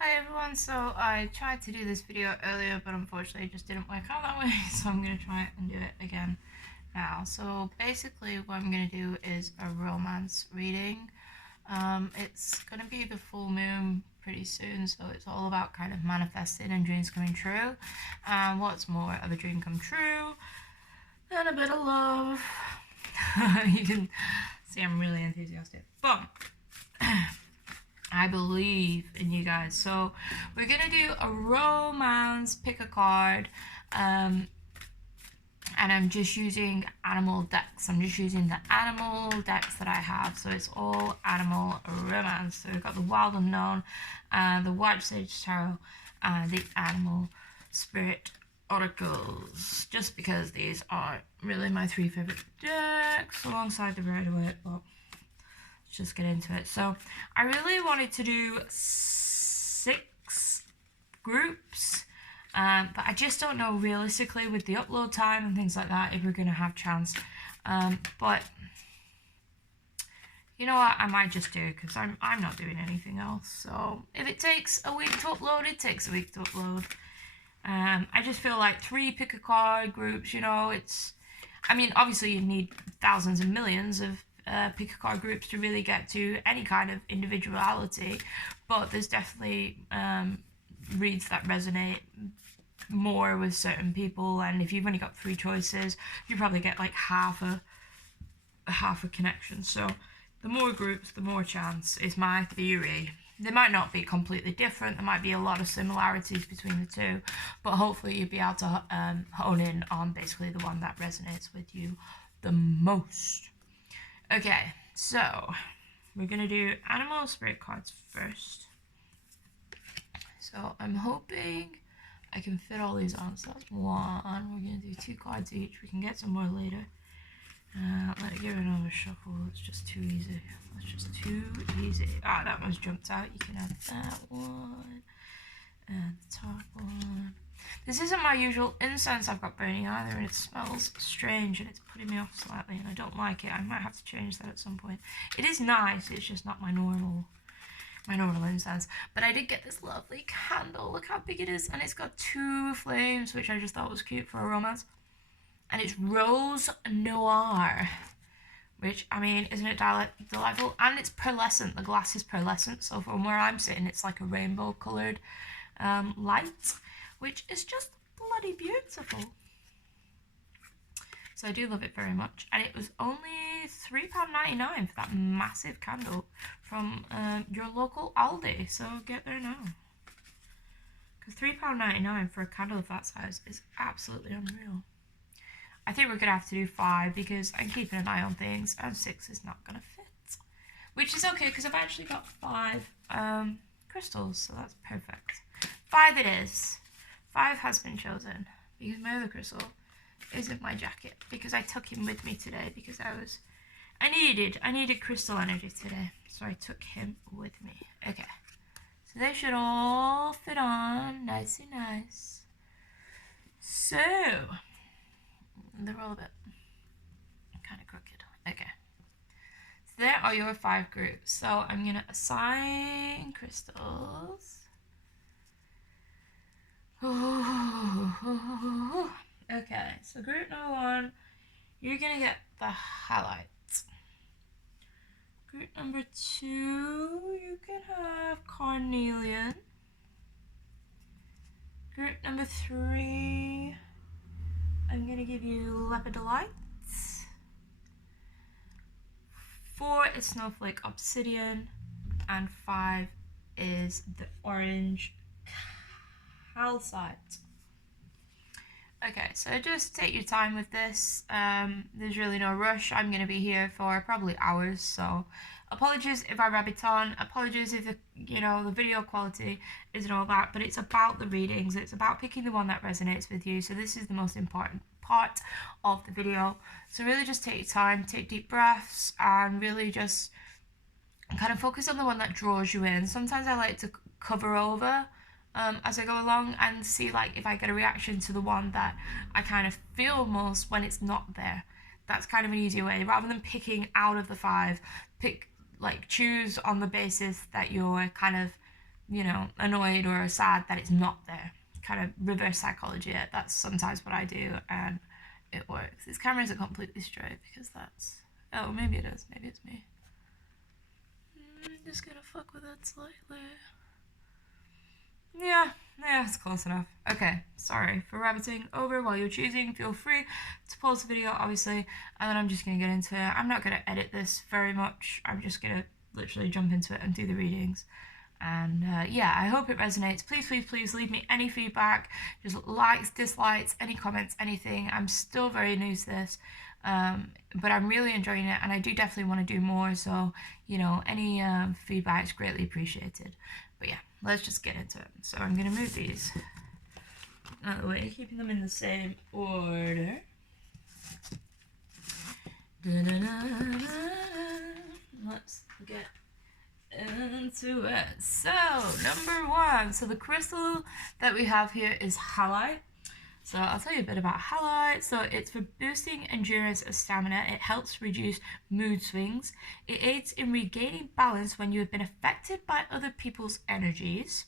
Hi everyone, so I tried to do this video earlier but unfortunately it just didn't work out that way, so I'm going to try and do it again now. So basically what I'm going to do is a romance reading. It's going to be the full moon pretty soon, so it's all about kind of manifesting and dreams coming true. And what's more of a dream come true than a bit of love? You can see I'm really enthusiastic. But I believe in you guys. So we're gonna do a romance, pick a card, and I'm just using animal decks. I'm just using the animal decks that I have. So it's all animal romance. So we've got the Wild Unknown, the White Sage Tarot, and the Animal Spirit Oracles. Just because these are really my three favorite decks alongside the Rider-Waite. But just get into it. So I really wanted to do 6 groups, but I just don't know realistically with the upload time and things like that if we're gonna have chance. But you know what, I might just do, because I'm not doing anything else. So if it takes a week to upload, it takes a week to upload. I just feel like 3 pick a card groups, you know, I mean, obviously you need thousands and millions of pick a card groups to really get to any kind of individuality, but there's definitely reads that resonate more with certain people, and if you've only got 3 choices, you probably get like half a connection. So the more groups, the more chance, is my theory. They might not be completely different, there might be a lot of similarities between the two, but hopefully you'll be able to hone in on basically the one that resonates with you the most. Okay, so we're gonna do animal spirit cards first. So I'm hoping I can fit all these on. So that's 1. We're gonna do 2 cards each. We can get some more later. Let it give it another shuffle. It's just too easy. It's just too easy. Ah, that one's jumped out. You can add that one and the top one. This isn't my usual incense I've got burning either, and it smells strange and it's putting me off slightly and I don't like it. I might have to change that at some point. It is nice, it's just not my normal incense. But I did get this lovely candle. Look how big it is, and it's got 2 flames, which I just thought was cute for a romance. And it's Rose Noir, which, I mean, isn't it delightful? And it's pearlescent. The glass is pearlescent, so from where I'm sitting, it's like a rainbow coloured light, which is just bloody beautiful. So I do love it very much. And it was only £3.99 for that massive candle from your local Aldi. So get there now. Because £3.99 for a candle of that size is absolutely unreal. I think we're going to have to do 5 because I'm keeping an eye on things, and 6 is not going to fit. Which is okay, because I've actually got 5 crystals, so that's perfect. 5 it is. 5 has been chosen, because my other crystal is in my jacket, because I took him with me today, because I needed crystal energy today, so I took him with me. Okay, so they should all fit on nicey nice. So they're all a bit kind of crooked. Okay, so there are your 5 groups. So I'm gonna assign crystals. Okay, so group number 1, you're gonna get the Halite. Group number 2, you can have Carnelian. Group number 3, I'm gonna give you Lepidolite. 4 is snowflake obsidian, and 5 is the orange calcite. Okay, so just take your time with this. There's really no rush. I'm going to be here for probably hours, so apologies if I rabbit on. Apologies if the video quality isn't all that, but it's about the readings. It's about picking the one that resonates with you. So this is the most important part of the video. So really just take your time, take deep breaths, and really just kind of focus on the one that draws you in. Sometimes I like to cover over as I go along and see like if I get a reaction to the one that I kind of feel most when it's not there. That's kind of an easier way, rather than picking out of the 5. Choose on the basis that you're kind of you know, annoyed or sad that it's not there. Kind of reverse psychology it. That's sometimes what I do, and it works. This camera isn't completely straight because that's... Oh, maybe it is. Maybe it's me. I'm just gonna fuck with it slightly. Yeah, it's close enough. Okay, sorry for rabbiting over while you're choosing. Feel free to pause the video, obviously, and then I'm just gonna get into it. I'm not gonna edit this very much. I'm just gonna literally jump into it and do the readings. And yeah, I hope it resonates. Please leave me any feedback, just likes, dislikes, any comments, anything. I'm still very new to this, but I'm really enjoying it, and I do definitely want to do more, so, you know, any feedback is greatly appreciated. But yeah, let's just get into it. So I'm going to move these out of the way, keeping them in the same order. Let's get into it. So, number one. So the crystal that we have here is Halite. So I'll tell you a bit about Halite. So it's for boosting endurance and stamina. It helps reduce mood swings. It aids in regaining balance when you have been affected by other people's energies.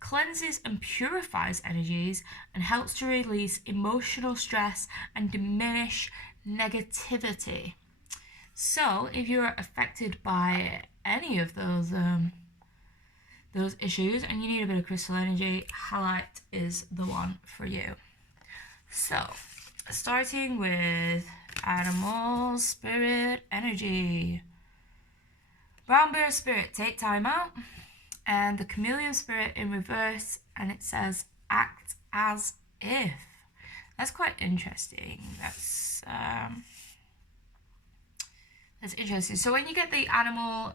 Cleanses and purifies energies and helps to release emotional stress and diminish negativity. So if you're affected by any of those issues and you need a bit of crystal energy, Halite is the one for you. So, starting with animal spirit energy. Brown bear spirit, take time out. And the chameleon spirit in reverse, and it says act as if. That's quite interesting. That's interesting. So when you get the animal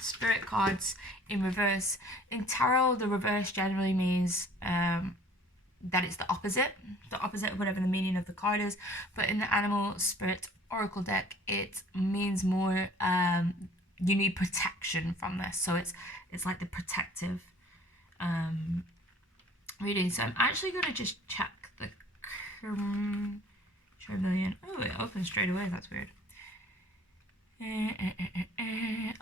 spirit cards in reverse, in tarot, the reverse generally means that it's the opposite of whatever the meaning of the card is. But in the animal spirit oracle deck, it means more you need protection from this. So it's like the protective reading. So I'm actually going to just check the Carnelian. Oh, it opens straight away. That's weird.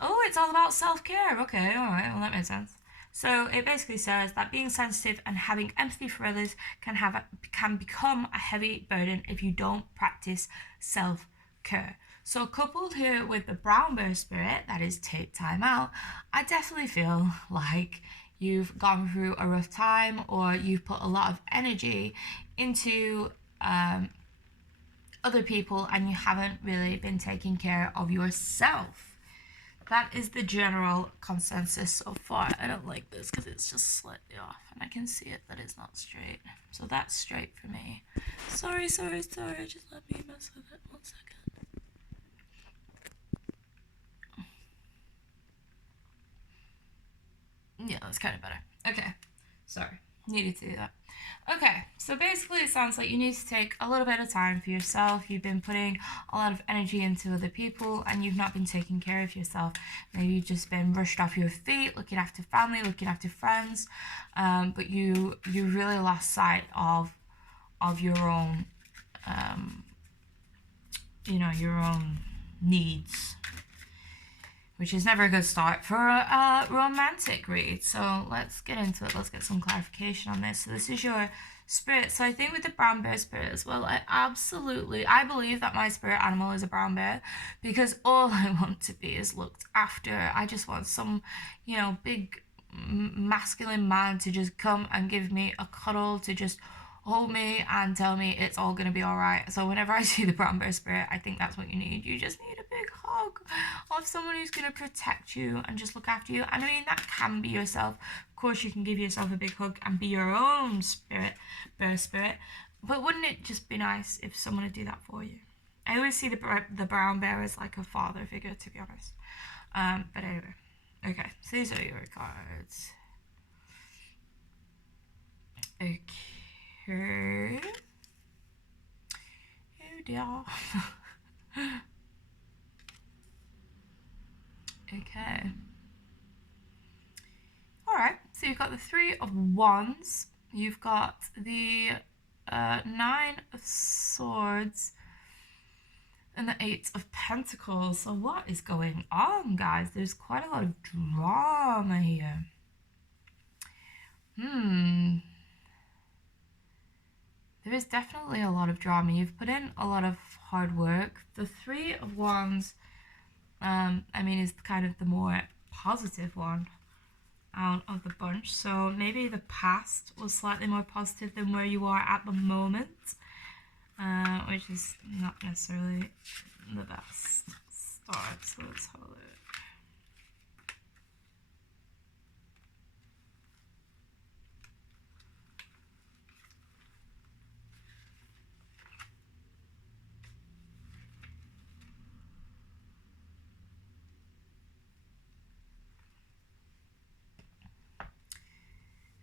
Oh, it's all about self-care. Okay, all right. Well, that makes sense. So it basically says that being sensitive and having empathy for others can become a heavy burden if you don't practice self-care. So coupled here with the brown bear spirit, that is take time out, I definitely feel like you've gone through a rough time, or you've put a lot of energy into other people and you haven't really been taking care of yourself. That is the general consensus so far. I don't like this because it's just slightly off and I can see it that it's not straight. So that's straight for me. Sorry. Just let me mess with it 1 second. Yeah, that's kind of better. Okay. Sorry. Needed to do that. Okay, so basically it sounds like you need to take a little bit of time for yourself. You've been putting a lot of energy into other people and you've not been taking care of yourself. Maybe you've just been rushed off your feet, looking after family, looking after friends, but you really lost sight of your own, your own needs, which is never a good start for a romantic read. So let's get into it. Let's get some clarification on this. So this is your spirit. So I think with the brown bear spirit as well, I believe that my spirit animal is a brown bear, because all I want to be is looked after. I just want some, big masculine man to just come and give me a cuddle, to just hold me and tell me it's all going to be all right. So whenever I see the brown bear spirit, I think that's what you need. You just need a big hug of someone who's going to protect you and just look after you. And I mean, that can be yourself. Of course, you can give yourself a big hug and be your own bear spirit. But wouldn't it just be nice if someone would do that for you? I always see the brown bear as like a father figure, to be honest. But anyway. Okay, so these are your cards. Okay. Oh dear. Okay. Alright, so you've got the 3 of Wands, you've got the 9 of Swords, and the 8 of Pentacles. So what is going on, guys? There's quite a lot of drama here. is definitely a lot of drama. You've put in a lot of hard work. The Three of Wands, I mean, is kind of the more positive one out of the bunch. So maybe the past was slightly more positive than where you are at the moment, which is not necessarily the best start. So let's have a look.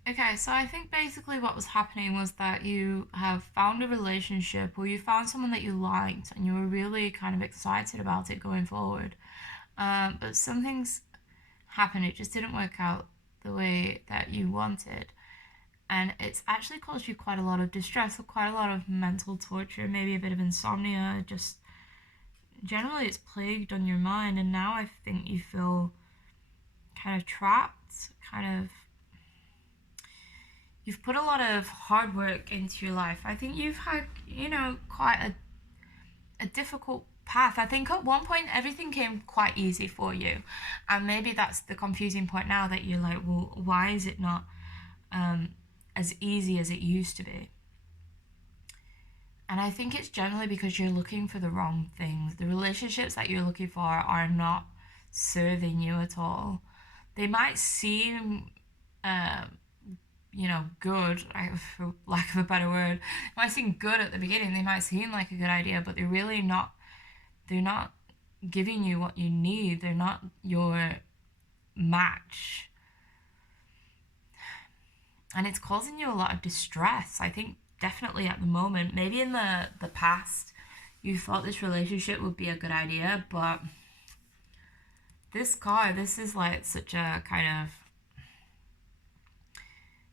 Okay, so I think basically what was happening was that you have found a relationship, or you found someone that you liked and you were really kind of excited about it going forward. But some things happened, it just didn't work out the way that you wanted. And it's actually caused you quite a lot of distress, or quite a lot of mental torture, maybe a bit of insomnia, just generally it's plagued on your mind. And now I think you feel kind of trapped, kind of, you've put a lot of hard work into your life. I think you've had, you know, quite a difficult path. I think at one point everything came quite easy for you, and maybe that's the confusing point now, that you're like, well, why is it not as easy as it used to be? And I think it's generally because you're looking for the wrong things. The relationships that you're looking for are not serving you at all. They might seem you know, good, for lack of a better word. It might seem good at the beginning, they might seem like a good idea, but they're really not, they're not giving you what you need. They're not your match. And it's causing you a lot of distress. I think definitely at the moment, maybe in the past, you thought this relationship would be a good idea, but this card, this is like such a kind of,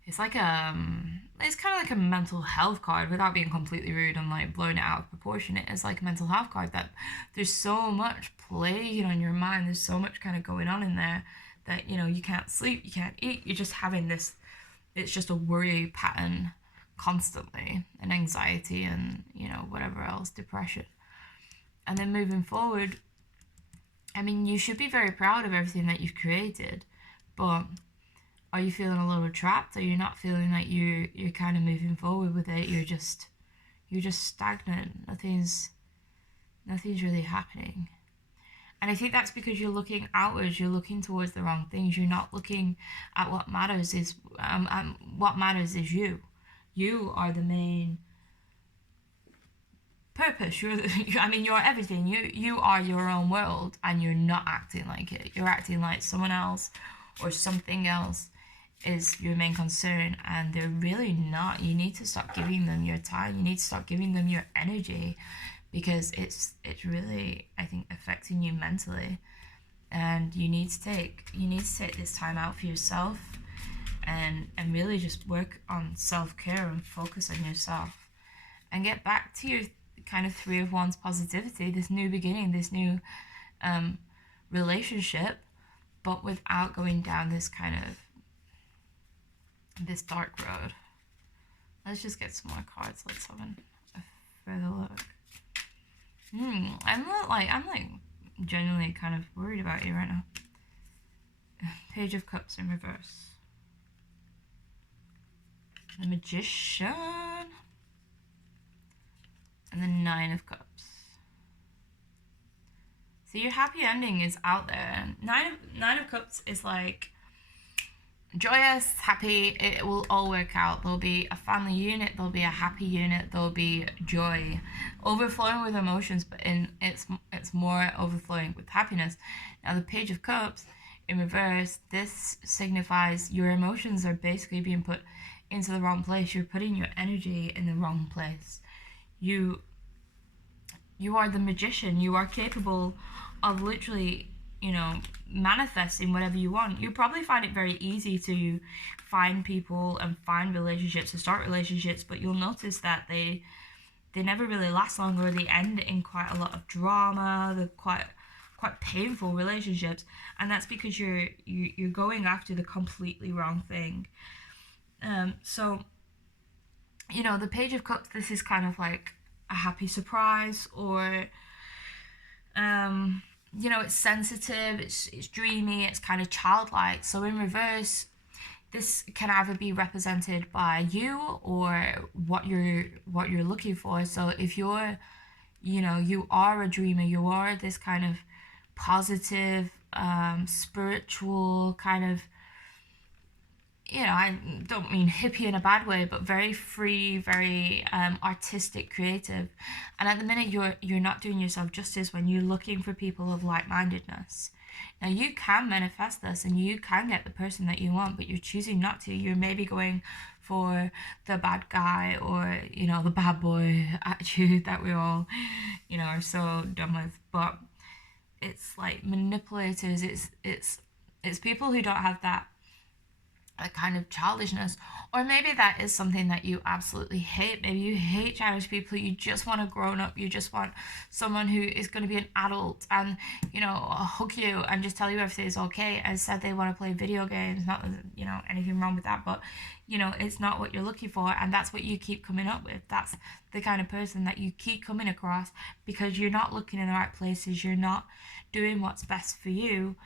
it's like it's kind of like a mental health card, without being completely rude and like blowing it out of proportion. It is like a mental health card, that there's so much plaguing on your mind. There's so much kind of going on in there that, you know, you can't sleep, you can't eat. You're just having this, it's just a worry pattern constantly, and anxiety, and, you know, whatever else, depression. And then moving forward, I mean, you should be very proud of everything that you've created, but are you feeling a little trapped? Are you not feeling like you're kind of moving forward with it? You're just stagnant. Nothing's really happening. And I think that's because you're looking outwards. You're looking towards the wrong things. You're not looking at what matters. What matters is you. You are the main purpose. You're everything. You are your own world, and you're not acting like it. You're acting like someone else or something else is your main concern, and they're really not. You need to stop giving them your time. You need to stop giving them your energy, because it's really, I think, affecting you mentally. And you need to take this time out for yourself, and really just work on self-care and focus on yourself, and get back to your kind of Three of Wands positivity, this new beginning, this new relationship, but without going down this kind of this dark road. Let's just get some more cards. Let's have a further look. I'm like genuinely kind of worried about you right now. Page of Cups in reverse. The Magician. And the Nine of Cups. So your happy ending is out there. Nine of Cups is like joyous, happy. It will all work out. There'll be a family unit, there'll be a happy unit, there'll be joy, overflowing with emotions, but it's more overflowing with happiness. Now the Page of Cups in reverse, this signifies your emotions are basically being put into the wrong place. You're putting your energy in the wrong place. You are the magician. You are capable of literally, you know, manifesting whatever you want. You probably find it very easy to find people and find relationships, to start relationships, but you'll notice that they never really last long, or they end in quite a lot of drama. They're quite painful relationships, and that's because you're going after the completely wrong thing. So you know, the Page of Cups, this is kind of like a happy surprise, or you know, it's sensitive, it's dreamy, it's kind of childlike. So in reverse, this can either be represented by you or what you're looking for. So if you're, you know, you are a dreamer, you are this kind of positive, spiritual kind of, you know, I don't mean hippie in a bad way, but very free, very artistic, creative. And at the minute, you're not doing yourself justice when you're looking for people of like-mindedness. Now, you can manifest this and you can get the person that you want, but you're choosing not to. You're maybe going for the bad guy, or, you know, the bad boy attitude that we all, you know, are so done with. But it's like manipulators. It's people who don't have that kind of childishness, or maybe that is something that you absolutely hate. Maybe you hate childish people, you just want a grown up, you just want someone who is going to be an adult and, you know, hug you and just tell you everything is okay. As said, they want to play video games, not that, you know, anything wrong with that, but, you know, it's not what you're looking for, and that's what you keep coming up with. That's the kind of person that you keep coming across, because you're not looking in the right places, you're not doing what's best for you.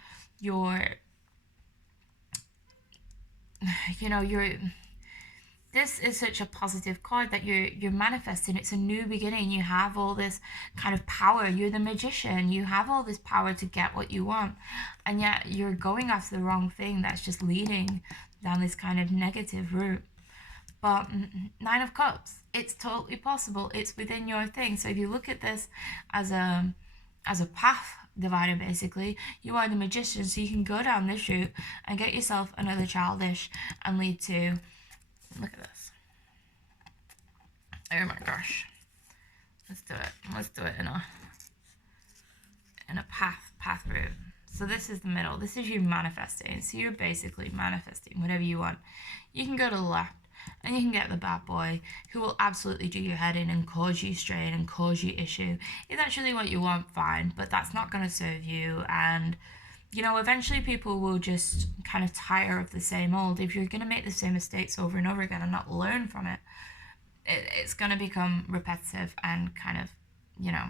This is such a positive card that you're manifesting. It's a new beginning. You have all this kind of power. You're the magician. You have all this power to get what you want, and yet you're going after the wrong thing that's just leading down this kind of negative route. But Nine of Cups, it's totally possible. It's within your thing. So if you look at this as a path divider, basically, you are the magician, so you can go down this route and get yourself another childish and lead to, look at this, oh my gosh, let's do it in a path route. So this is the middle, this is you manifesting. So you're basically manifesting whatever you want. You can go to the left and you can get the bad boy who will absolutely do your head in and cause you strain and cause you issue. If that's really what you want, fine, but that's not going to serve you. And, you know, eventually people will just kind of tire of the same old. If you're going to make the same mistakes over and over again and not learn from it, it's going to become repetitive and kind of, you know,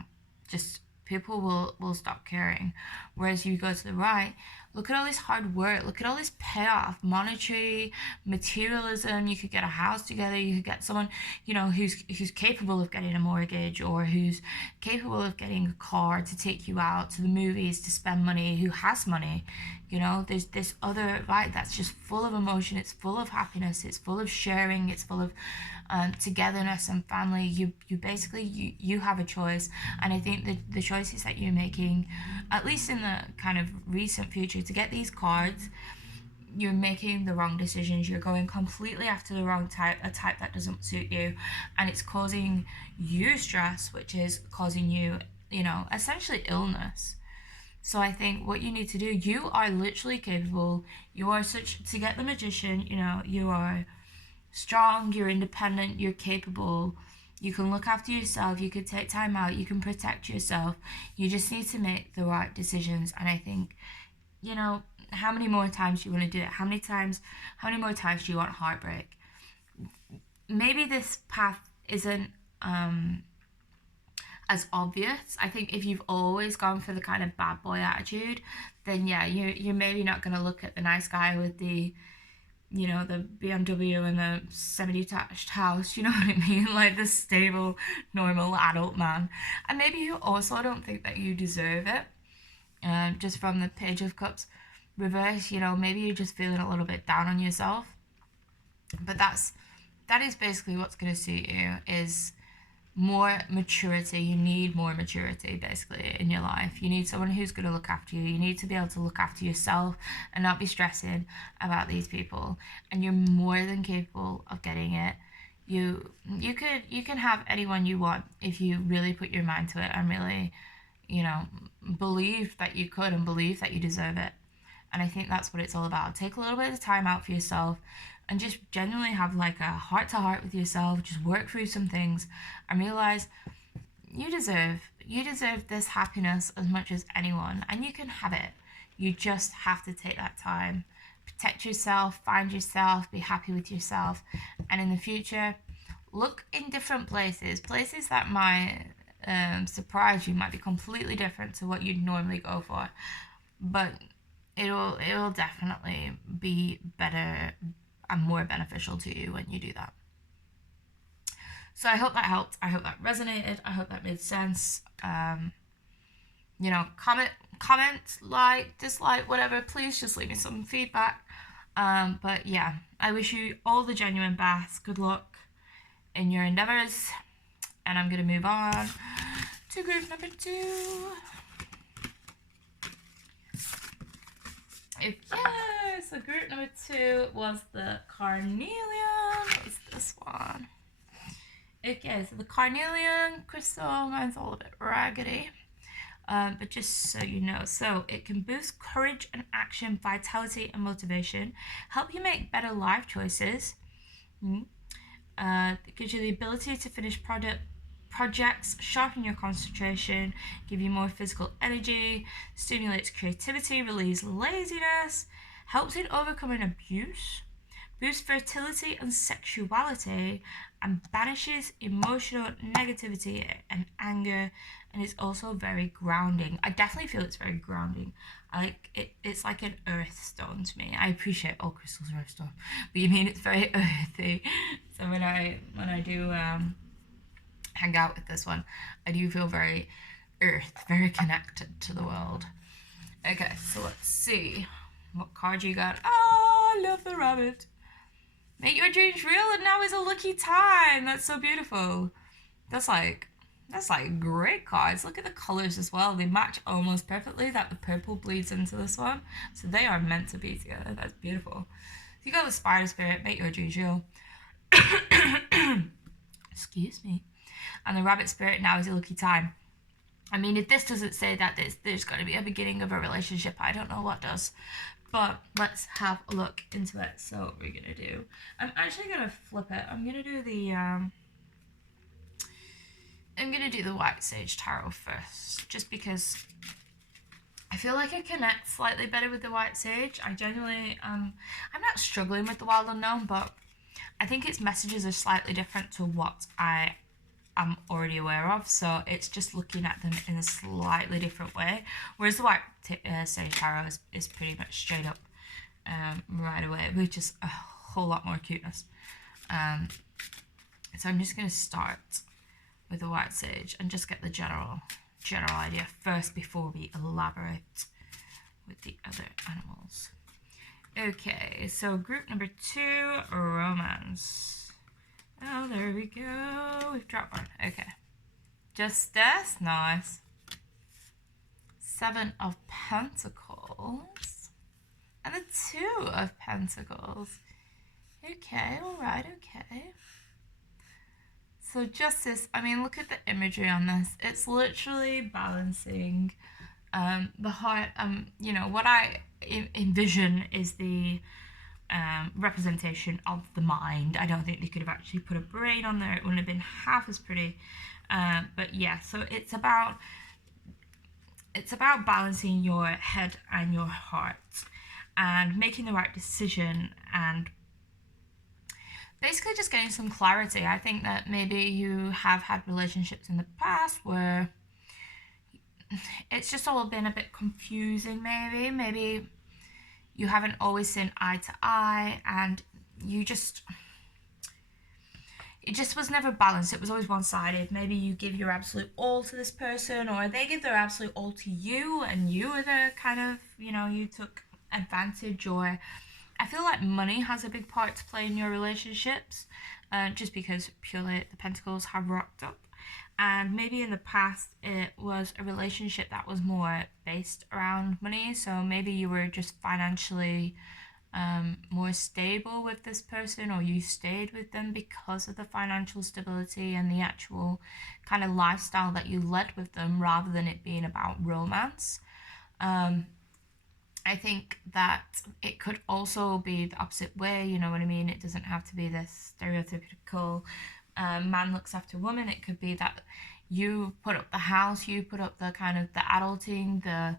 just people will stop caring. Whereas you go to the right, look at all this hard work, look at all this payoff, monetary, materialism. You could get a house together, you could get someone, you know, who's capable of getting a mortgage, or who's capable of getting a car to take you out to the movies, to spend money, who has money. You know, there's this other right that's just full of emotion, it's full of happiness, it's full of sharing, it's full of togetherness and family. You basically, you have a choice. And I think the choices that you're making, at least in the kind of recent future, to get these cards, you're making the wrong decisions. You're going completely after the wrong type, a type that doesn't suit you, and it's causing you stress, which is causing you, you know, essentially illness. So I think what you need to do, you are literally capable. You are to get the magician, you know, you are strong, you're independent, you're capable. You can look after yourself, you can take time out, you can protect yourself. You just need to make the right decisions. And I think, you know, how many more times do you want to do it? How many more times do you want heartbreak? Maybe this path isn't as obvious. I think if you've always gone for the kind of bad boy attitude, then yeah, you're maybe not going to look at the nice guy with the, you know, the BMW and the semi-detached house, you know what I mean? Like the stable, normal adult man. And maybe you also don't think that you deserve it. Just from the Page of Cups reverse, you know, maybe you're just feeling a little bit down on yourself. But that is basically what's going to suit you, is more maturity. You need more maturity basically in your life. You need someone who's going to look after you. You need to be able to look after yourself and not be stressing about these people, and you're more than capable of getting it. You can have anyone you want if you really put your mind to it and really, you know, believe that you could and believe that you deserve it. And I think that's what it's all about. Take a little bit of time out for yourself and just genuinely have like a heart-to-heart with yourself. Just work through some things and realize you deserve this happiness as much as anyone, and you can have it. You just have to take that time. Protect yourself, find yourself, be happy with yourself. And in the future, look in different places that might surprise you, might be completely different to what you'd normally go for, but it'll definitely be better and more beneficial to you when you do that. So I hope that helped. I hope that resonated. I hope that made sense. You know, comment, like, dislike, whatever. Please just leave me some feedback. But yeah, I wish you all the genuine best. Good luck in your endeavors. And I'm going to move on to group number 2. So group number 2 was the Carnelian. What's this one? Okay, so the Carnelian crystal, mine's all a bit raggedy. But just so you know, so it can boost courage and action, vitality and motivation, help you make better life choices. It gives you the ability to finish projects, sharpen your concentration, give you more physical energy, stimulates creativity, relieves laziness, helps in overcoming abuse, boosts fertility and sexuality, and banishes emotional negativity and anger, and it's also very grounding. I definitely feel it's very grounding. It's like an earth stone to me. I appreciate all crystals are earth stone, but you mean it's very earthy. So when I do hang out with this one, I do feel very earth, very connected to the world. Okay, so let's see what card you got. Oh, I love the rabbit. Make your dreams real, and now is a lucky time. That's so beautiful. That's like great cards. Look at the colors as well. They match almost perfectly. That the purple bleeds into this one, so they are meant to be together. That's beautiful. You got the spider spirit. Make your dreams real. Excuse me. And the rabbit spirit, now is a lucky time. I mean, if this doesn't say that there's going to be a beginning of a relationship, I don't know what does. But let's have a look into it. So what we're going to do, I'm actually going to flip it. I'm going to do the White Sage Tarot first, just because I feel like it connects slightly better with the White Sage. I genuinely, I'm not struggling with the Wild Unknown, but I think its messages are slightly different to what I am already aware of, so it's just looking at them in a slightly different way, whereas the White Sage Tarot is pretty much straight up right away, with just a whole lot more cuteness. So I'm just going to start with the White Sage and just get the general idea first before we elaborate with the other animals. Okay, so group number 2, romance. Oh, there we go. We've dropped one. Okay. Justice. Nice. 7 of Pentacles. And the 2 of Pentacles. Okay, alright, okay. So Justice, I mean, look at the imagery on this. It's literally balancing the heart. You know, what I envision is the representation of the mind. I don't think they could have actually put a brain on there. It wouldn't have been half as pretty. But yeah, so it's about balancing your head and your heart and making the right decision and basically just getting some clarity. I think that maybe you have had relationships in the past where it's just all been a bit confusing, maybe you haven't always seen eye to eye, and it just was never balanced. It was always one-sided. Maybe you give your absolute all to this person, or they give their absolute all to you, and you were the kind of, you know, you took advantage. Or I feel like money has a big part to play in your relationships, just because purely the Pentacles have rocked up. And maybe in the past it was a relationship that was more based around money, so maybe you were just financially more stable with this person, or you stayed with them because of the financial stability and the actual kind of lifestyle that you led with them, rather than it being about romance. I think that it could also be the opposite way, you know what I mean? It doesn't have to be this stereotypical man looks after woman. It could be that you put up the house, you put up the kind of the adulting, the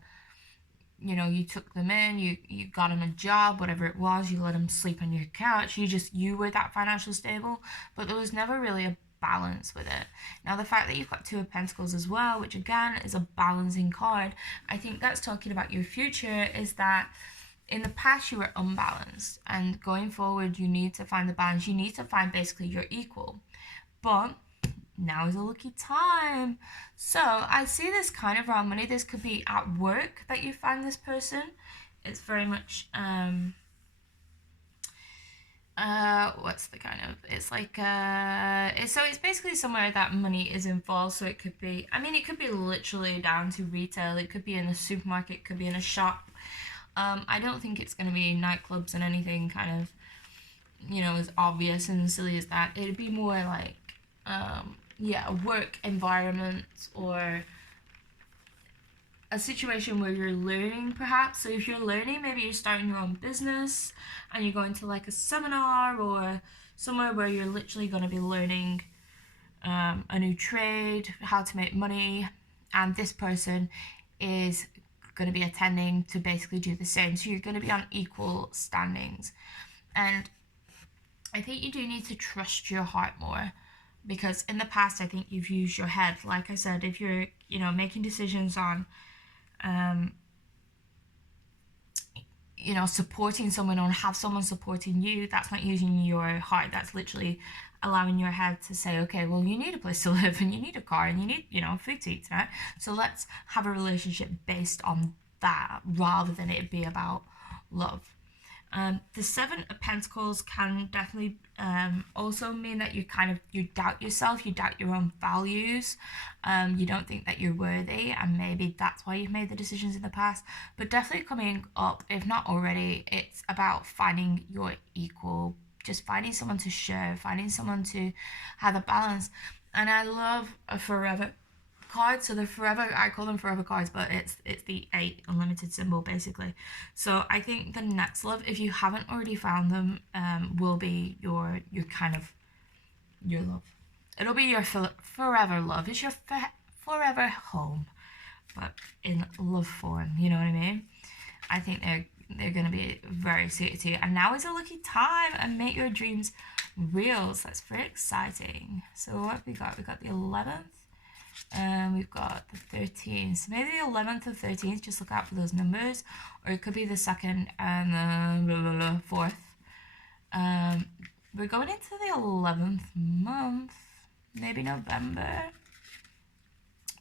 you know, you took them in, you got them a job, whatever it was, you let them sleep on your couch, you were that financially stable, but there was never really a balance with it. Now the fact that you've got Two of Pentacles as well, which again is a balancing card, I think that's talking about your future, is that in the past you were unbalanced, and going forward you need to find the balance. You need to find basically your equal, but now is a lucky time. So I see this kind of around money. This could be at work that you find this person. It's very much what's the kind of, it's like it's basically somewhere that money is involved. So it could be, I mean, it could be literally down to retail, it could be in a supermarket, it could be in a shop. I don't think it's going to be nightclubs and anything kind of, you know, as obvious and silly as that. It'd be more like yeah, a work environment, or a situation where you're learning perhaps. So if you're learning, maybe you're starting your own business and you're going to like a seminar or somewhere where you're literally going to be learning a new trade, how to make money, and this person is going to be attending to basically do the same. So you're going to be on equal standings. And I think you do need to trust your heart more, because in the past I think you've used your head. Like I said, if you're, you know, making decisions on you know, supporting someone or have someone supporting you, that's not using your heart. That's literally allowing your head to say, okay, well, you need a place to live and you need a car and you need, you know, food to eat tonight. So let's have a relationship based on that rather than it be about love. The Seven of Pentacles can definitely also mean that you doubt yourself, you doubt your own values, you don't think that you're worthy, and maybe that's why you've made the decisions in the past. But definitely coming up, if not already, it's about finding your equal, just finding someone to share, finding someone to have a balance. And I love a forever card. So the forever, I call them forever cards, but it's the 8 unlimited symbol basically. So I think the next love, if you haven't already found them, will be your kind of your love. It'll be your forever love. It's your forever home, but in love form, you know what I mean? I think they're going to be very suited to you. And now is a lucky time, and make your dreams real. So that's very exciting. So what have we got? We got the 11th. We've got the 13th, so maybe the 11th or 13th, just look out for those numbers, or it could be the 2nd and the 4th. We're going into the 11th month, maybe November,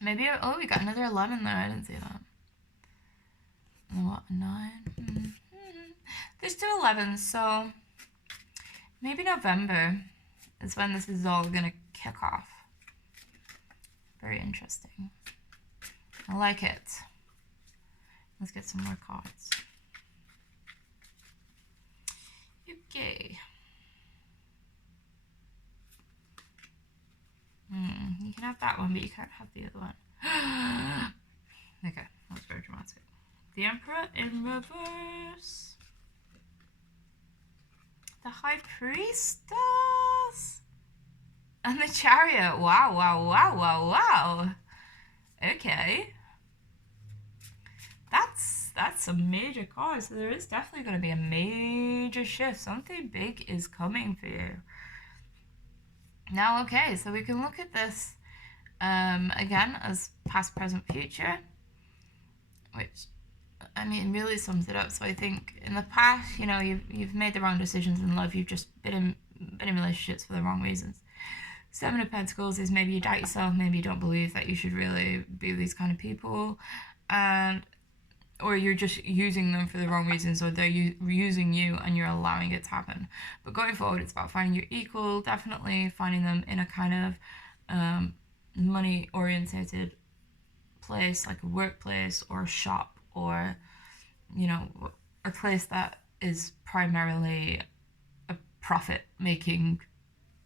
maybe, oh, we got another 11 there, I didn't see that. And what, 9? There's 2 11s, so maybe November is when this is all gonna kick off. Very interesting. I like it. Let's get some more cards. Okay. You can have that one, but you can't have the other one. Okay, that was very dramatic. The Emperor in reverse. The High Priestess. And the Chariot. Wow, wow, wow, wow, wow. Okay. That's a major card. So there is definitely going to be a major shift. Something big is coming for you. Now, okay, so we can look at this again as past, present, future, which, I mean, really sums it up. So I think in the past, you know, you've made the wrong decisions in love. You've just been in relationships for the wrong reasons. 7 of Pentacles is maybe you doubt yourself, maybe you don't believe that you should really be with these kind of people, or you're just using them for the wrong reasons, or they're using you and you're allowing it to happen. But going forward, it's about finding your equal, definitely finding them in a kind of money-orientated place, like a workplace or a shop, or, you know, a place that is primarily a profit-making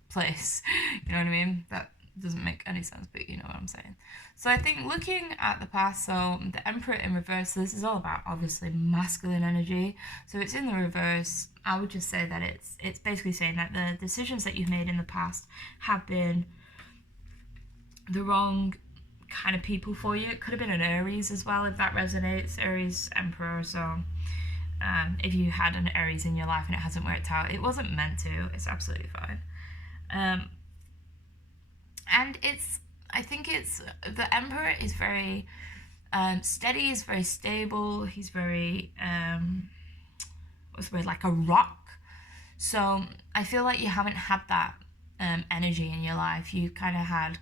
place. You know what I mean? That doesn't make any sense, but you know what I'm saying. So I think looking at the past, so the Emperor in reverse, so this is all about obviously masculine energy. So it's in the reverse. I would just say that it's basically saying that the decisions that you've made in the past have been the wrong kind of people for you. It could have been an Aries as well, if that resonates. Aries Emperor. So if you had an Aries in your life and it hasn't worked out, it wasn't meant to. It's absolutely fine. And I think the Emperor is very steady. He's very stable. He's very what's the word, like a rock. So I feel like you haven't had that energy in your life. You kind of had,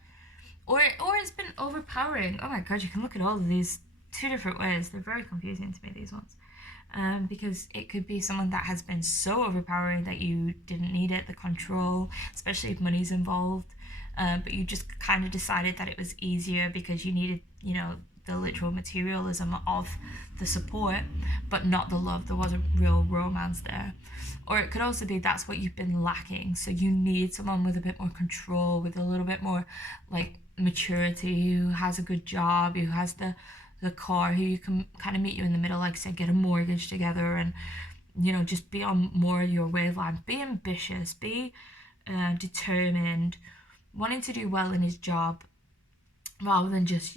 or it's been overpowering. Oh my god, you can look at all of these two different ways. They're very confusing to me, these ones. Because it could be someone that has been so overpowering that you didn't need it, the control, especially if money's involved. But you just kind of decided that it was easier because you needed, the literal materialism of the support, but not the love. There wasn't real romance there. Or it could also be that's what you've been lacking. So you need someone with a bit more control, with a little bit more like maturity, who has a good job, who has the car, who you can kind of meet you in the middle, like I said, get a mortgage together, and just be on more of your wavelength. Be ambitious, be determined, wanting to do well in his job, rather than just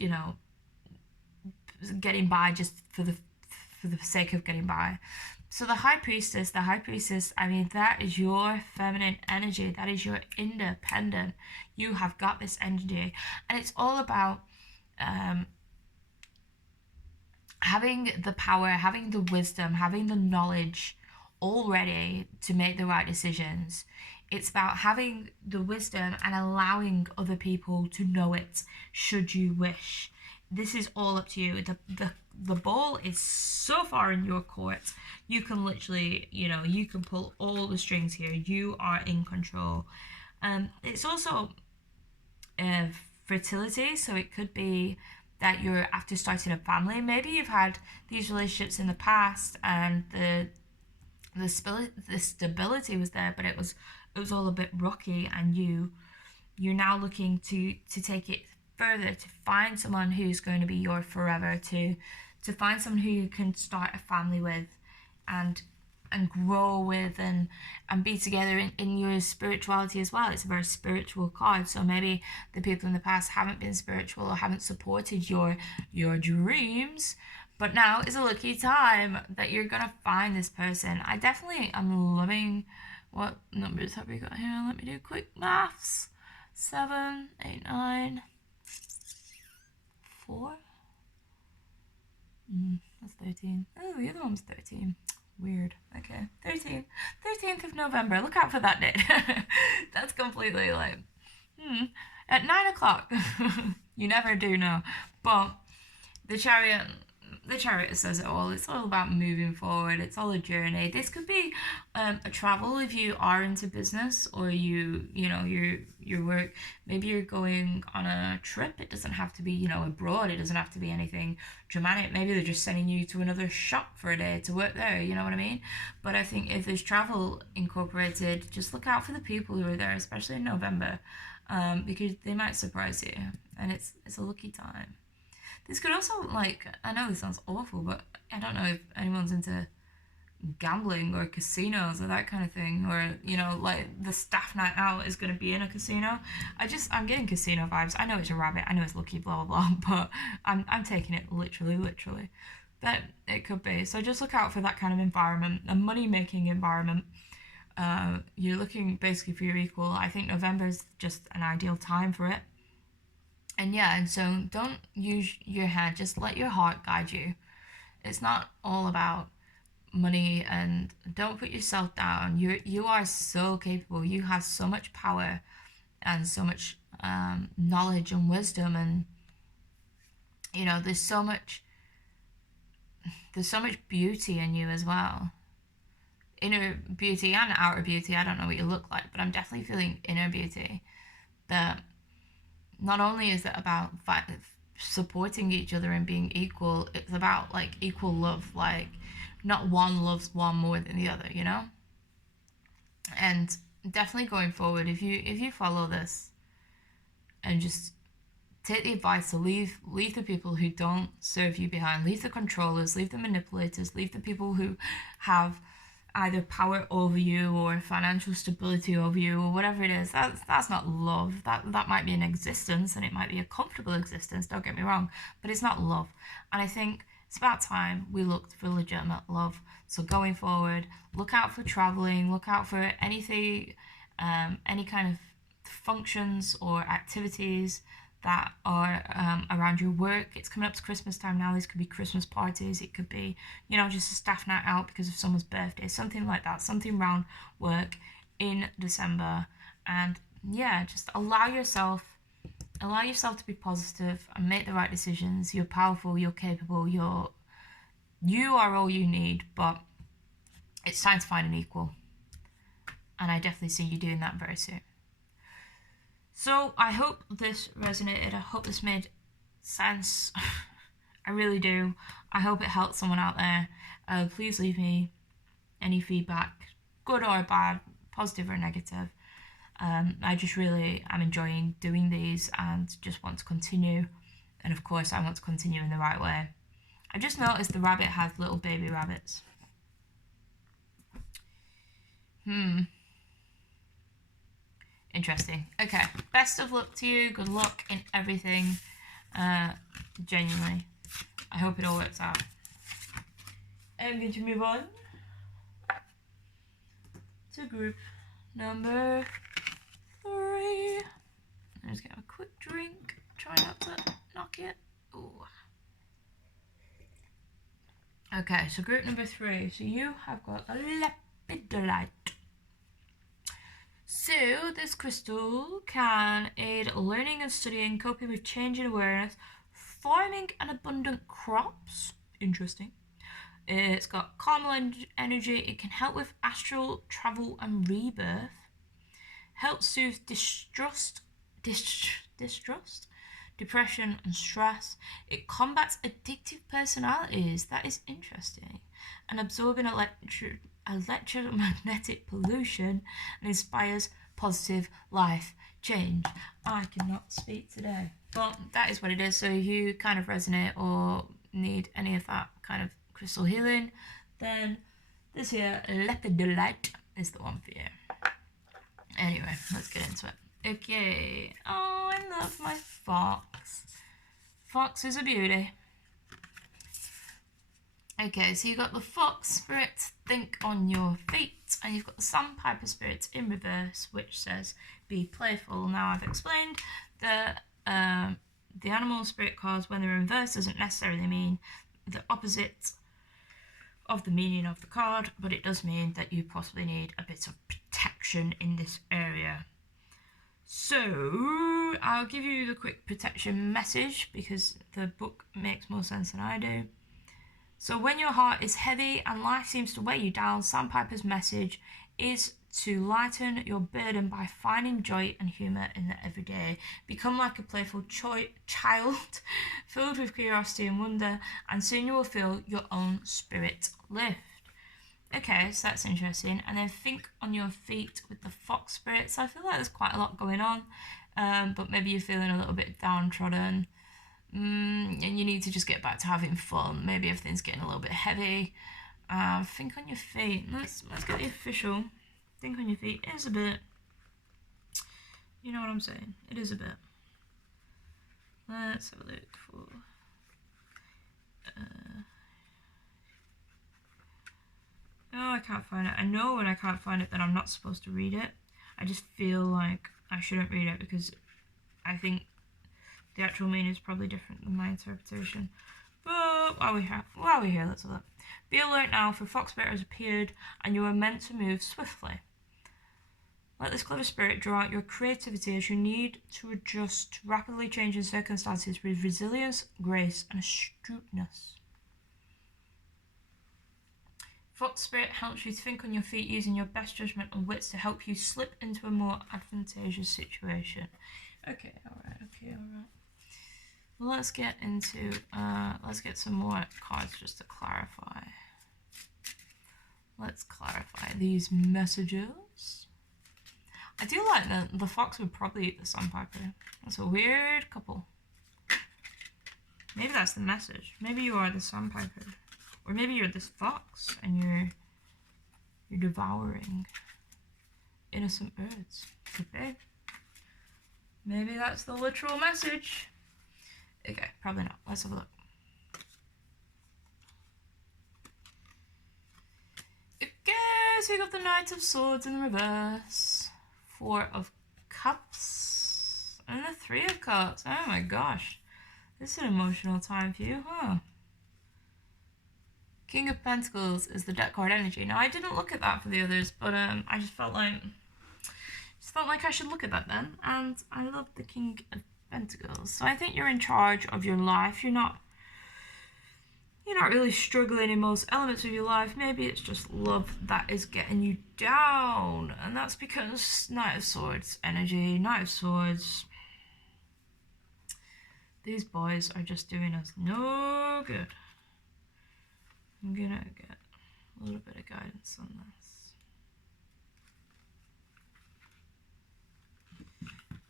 getting by just for the sake of getting by. So the high priestess, I mean, that is your feminine energy. That is your independent. You have got this energy, and it's all about having the power, having the wisdom, having the knowledge already to make the right decisions. It's about having the wisdom and allowing other people to know it should you wish. This is all up to you. The ball is so far in your court. You can literally, you can pull all the strings here. You are in control. It's also fertility. So it could be that you're after starting a family. Maybe you've had these relationships in the past and the stability was there, but it was all a bit rocky, and you're now looking to take it further, to find someone who's going to be your forever, to find someone who you can start a family with and grow with and be together in your spirituality as well. It's a very spiritual card. So maybe the people in the past haven't been spiritual or haven't supported your dreams, but now is a lucky time that you're gonna find this person. I definitely am loving, what numbers have we got here? Let me do quick maths. 7, 8, 9, 4. That's 13. Oh, the other one's 13. Weird. Okay. 13th of November. Look out for that date. That's completely like, at 9 o'clock. You never do know. But the chariot says it all. It's all about moving forward. It's all a journey. This could be a travel if you are into business, or your work. Maybe you're going on a trip. It doesn't have to be abroad. It doesn't have to be anything dramatic. Maybe they're just sending you to another shop for a day to work there. You know what I mean? But I think if there's travel incorporated, just look out for the people who are there, especially in November, because they might surprise you, and it's a lucky time. This could also, I know this sounds awful, but I don't know if anyone's into gambling or casinos or that kind of thing, or, the staff night out is going to be in a casino. I'm getting casino vibes. I know it's a rabbit, I know it's lucky, blah, blah, blah, but I'm taking it literally. But it could be. So just look out for that kind of environment, a money-making environment. You're looking basically for your equal. I think November is just an ideal time for it. And so don't use your head, just let your heart guide you. It's not all about money, and don't put yourself down. You are so capable. You have so much power and so much knowledge and wisdom, and there's so much beauty in you as well. Inner beauty and outer beauty. I don't know what you look like, but I'm definitely feeling inner beauty. That not only is it about supporting each other and being equal, it's about equal love. Not one loves one more than the other, And definitely going forward, if you follow this and just take the advice to leave the people who don't serve you behind, leave the controllers, leave the manipulators, leave the people who have either power over you or financial stability over you or whatever it is. That's not love. That might be an existence, and it might be a comfortable existence, don't get me wrong, but it's not love. And I think it's about time we looked for legitimate love. So going forward, look out for traveling, look out for anything, any kind of functions or activities that are around your work. It's coming up to Christmas time now. These could be Christmas parties. It could be, just a staff night out because of someone's birthday, something like that, something around work in December. And yeah, just allow yourself to be positive and make the right decisions. You're powerful, you're capable, you are all you need, but it's time to find an equal. And I definitely see you doing that very soon. So I hope this resonated. I hope this made sense. I really do. I hope it helped someone out there. Please leave me any feedback, good or bad, positive or negative. I just really am enjoying doing these and just want to continue. And of course, I want to continue in the right way. I just noticed the rabbit has little baby rabbits. Interesting. Okay, best of luck to you. Good luck in everything. Genuinely. I hope it all works out. I'm going to move on to group number 3. I'm just get a quick drink. Try not to knock it. Ooh. Okay, so group number 3. So you have got a Lepidolite. So this crystal can aid learning and studying, coping with change in awareness, farming and abundant crops. Interesting. It's got Carnelian energy. It can help with astral travel and rebirth. Helps soothe distrust, depression and stress. It combats addictive personalities. That is interesting. And absorbing electromagnetic pollution and inspires positive life change. I cannot speak today. Well, that is what it is. So if you kind of resonate or need any of that kind of crystal healing, then this here Lepidolite is the one for you. Anyway, let's get into it. Okay. Oh, I love my fox. Fox is a beauty. Okay, so you've got the fox spirit, think on your feet, and you've got the sandpiper spirit in reverse, which says be playful. Now I've explained that the animal spirit cards, when they're in reverse, doesn't necessarily mean the opposite of the meaning of the card, but it does mean that you possibly need a bit of protection in this area. So I'll give you the quick protection message because the book makes more sense than I do. So when your heart is heavy and life seems to weigh you down, Sandpiper's message is to lighten your burden by finding joy and humour in the everyday. Become like a playful child, filled with curiosity and wonder, and soon you will feel your own spirit lift. Okay, so that's interesting. And then think on your feet with the fox spirit. So I feel like there's quite a lot going on, but maybe you're feeling a little bit downtrodden. And you need to just get back to having fun. Maybe everything's getting a little bit heavy. Think on your feet. Let's get the official. Think on your feet. It is a bit. You know what I'm saying? It is a bit. Let's have a look for. Oh, I can't find it. I know when I can't find it that I'm not supposed to read it. I just feel like I shouldn't read it because I think the actual meaning is probably different than my interpretation. But while we're here, let's have a look. Be alert now, for fox spirit has appeared, and you are meant to move swiftly. Let this clever spirit draw out your creativity as you need to adjust to rapidly changing circumstances with resilience, grace, and astuteness. Fox spirit helps you to think on your feet using your best judgment and wits to help you slip into a more advantageous situation. Okay, alright. Well, let's get some more cards just to clarify. Let's clarify these messages. I do like that the fox would probably eat the sandpiper. That's a weird couple. Maybe that's the message. Maybe you are the sandpiper. Or maybe you're this fox and you're You're devouring innocent birds. Okay. Maybe that's the literal message. Okay, probably not. Let's have a look. Okay, so you got the Knight of Swords in the reverse. 4 of Cups. And the 3 of Cups. Oh my gosh. This is an emotional time for you, huh? King of Pentacles is the deck card energy. Now, I didn't look at that for the others, but I just felt like I should look at that then. And I love the King of Pentacles. So I think you're in charge of your life. You're not really struggling in most elements of your life. Maybe it's just love that is getting you down. And that's because Knight of Swords energy, Knight of Swords. These boys are just doing us no good. I'm gonna get a little bit of guidance on this.